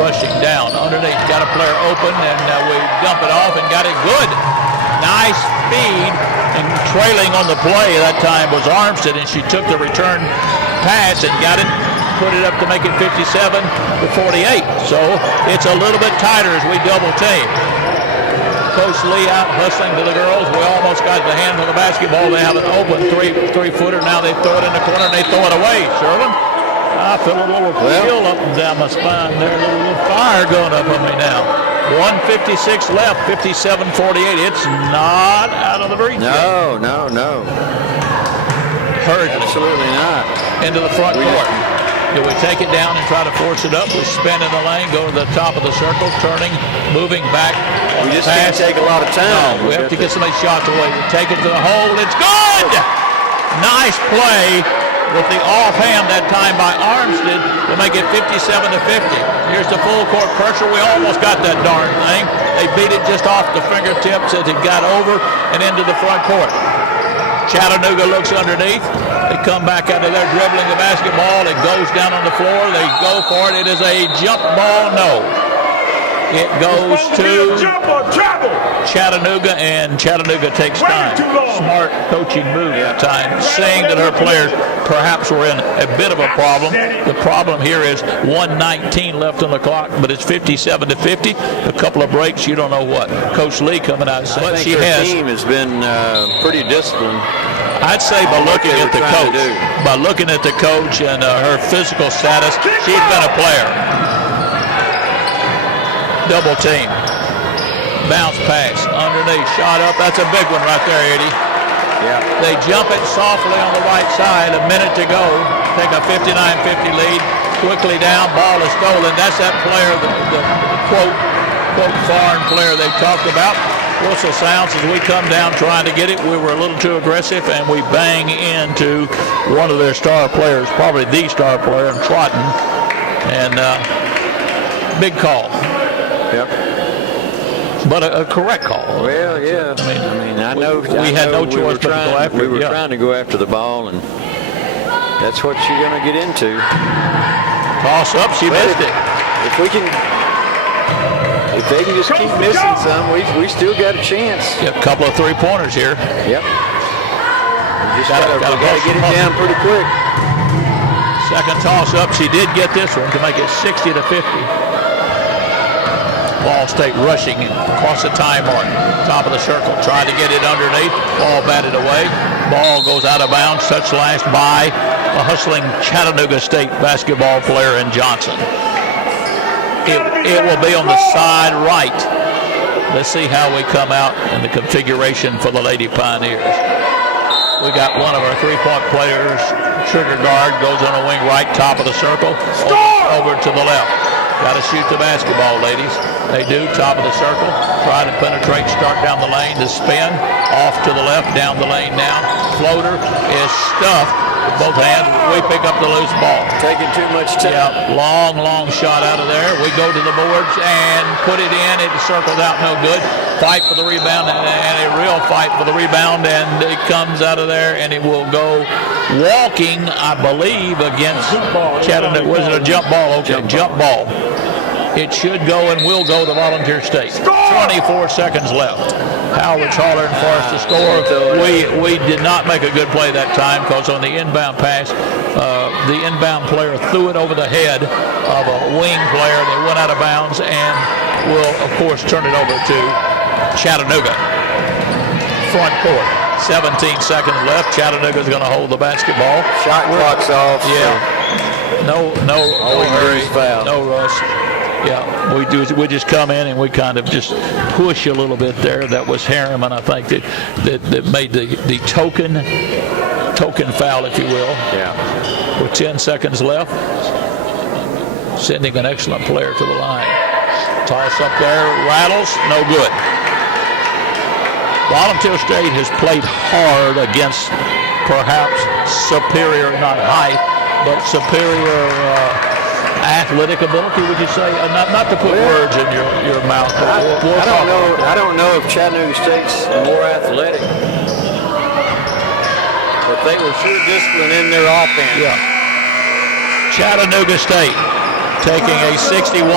Rushing down underneath. Got a player open, and we dump it off and got it good. Nice speed, and trailing on the play that time was Armstead, and she took the return pass and got it, put it up to make it 57-48. So it's a little bit tighter as we double team. Coach Lee out hustling to the girls. We almost got the hand on the basketball. They have an open three-footer. Now they throw it in the corner and they throw it away. Sherlin, I feel a little chill up and down my spine there. A little fire going up on me now. 1:56 left, 57-48. It's not out of the reach. No. Hurriedly. Absolutely not. Into the front court. Do we take it down and try to force it up? We spin in the lane, go to the top of the circle, turning, moving back. We just can't take a lot of time. No, we have to get so many shots away. We take it to the hole. It's good! Nice play with the offhand that time by Armstead to make it 57-50. Here's the full court pressure. We almost got that darn thing. They beat it just off the fingertips as it got over and into the front court. Chattanooga looks underneath. They come back out of there dribbling the basketball. It goes down on the floor. They go for it. It is a jump ball. No. It goes to Chattanooga, and Chattanooga takes time. Smart coaching move that time, saying that her players perhaps were in a bit of a problem. The problem here is 1:19 left on the clock, but it's 57-50. A couple of breaks, you don't know what. Coach Lee coming out saying, but she has. Team has been pretty disciplined. I'd say by looking at the coach, and her physical status, she's been a player. Double team. Bounce pass underneath, shot up. That's a big one right there, Eddie. Yeah. They jump it softly on the right side. A minute to go. Take a 59-50 lead. Quickly down. Ball is stolen. That's that player, the quote foreign player they talked about. Whistle sounds as we come down trying to get it. We were a little too aggressive, and we bang into one of their star players, probably the star player, Trotton. And big call. Yep. But a correct call. Well, yeah. I know we had no choice but to go after it. We were trying to go after the ball, and that's what you're going to get into. Toss up, she missed it. If they can just keep missing some, we still got a chance. A couple of three-pointers here. Yep. We got to get it down pretty quick. Second toss up, she did get this one to make it 60-50. Ball State rushing across the time mark. Top of the circle. Tried to get it underneath. Ball batted away. Ball goes out of bounds. Touch last by a hustling Chattanooga State basketball player in Johnson. It will be on the side right. Let's see how we come out in the configuration for the Lady Pioneers. We got one of our three-point players, trigger guard, goes on a wing right, top of the circle, over to the left. Got to shoot the basketball, ladies. They do, top of the circle. Try to penetrate, start down the lane, to spin. Off to the left, down the lane now. Floater is stuffed with both hands. We pick up the loose ball. Taking too much time. Yeah, long shot out of there. We go to the boards and put it in. It circles out, no good. Fight for the rebound, and a real fight for the rebound, and it comes out of there, and it will go walking, I believe, against Chattanooga. Was it a jump ball? Okay, jump ball. It should go and will go to Volunteer State. 24 seconds left. Howard's hollering for us to score. We did not make a good play that time because on the inbound pass, the inbound player threw it over the head of a wing player. They went out of bounds and will, of course, turn it over to Chattanooga. Front court. 17 seconds left. Chattanooga's going to hold the basketball. Shot clock's off. Yeah. No hurry. No rush. Yeah, we just come in and we kind of just push a little bit there. That was Harriman, I think, that made the token foul, if you will. Yeah. With 10 seconds left, sending an excellent player to the line. Toss up there, rattles, no good. Volunteer State has played hard against perhaps superior, not height, but superior athletic ability, would you say? Not to put words in your mouth. But I don't know. I don't know if Chattanooga State's more athletic, but they were sure disciplined in their offense. Yeah. Chattanooga State taking a 61.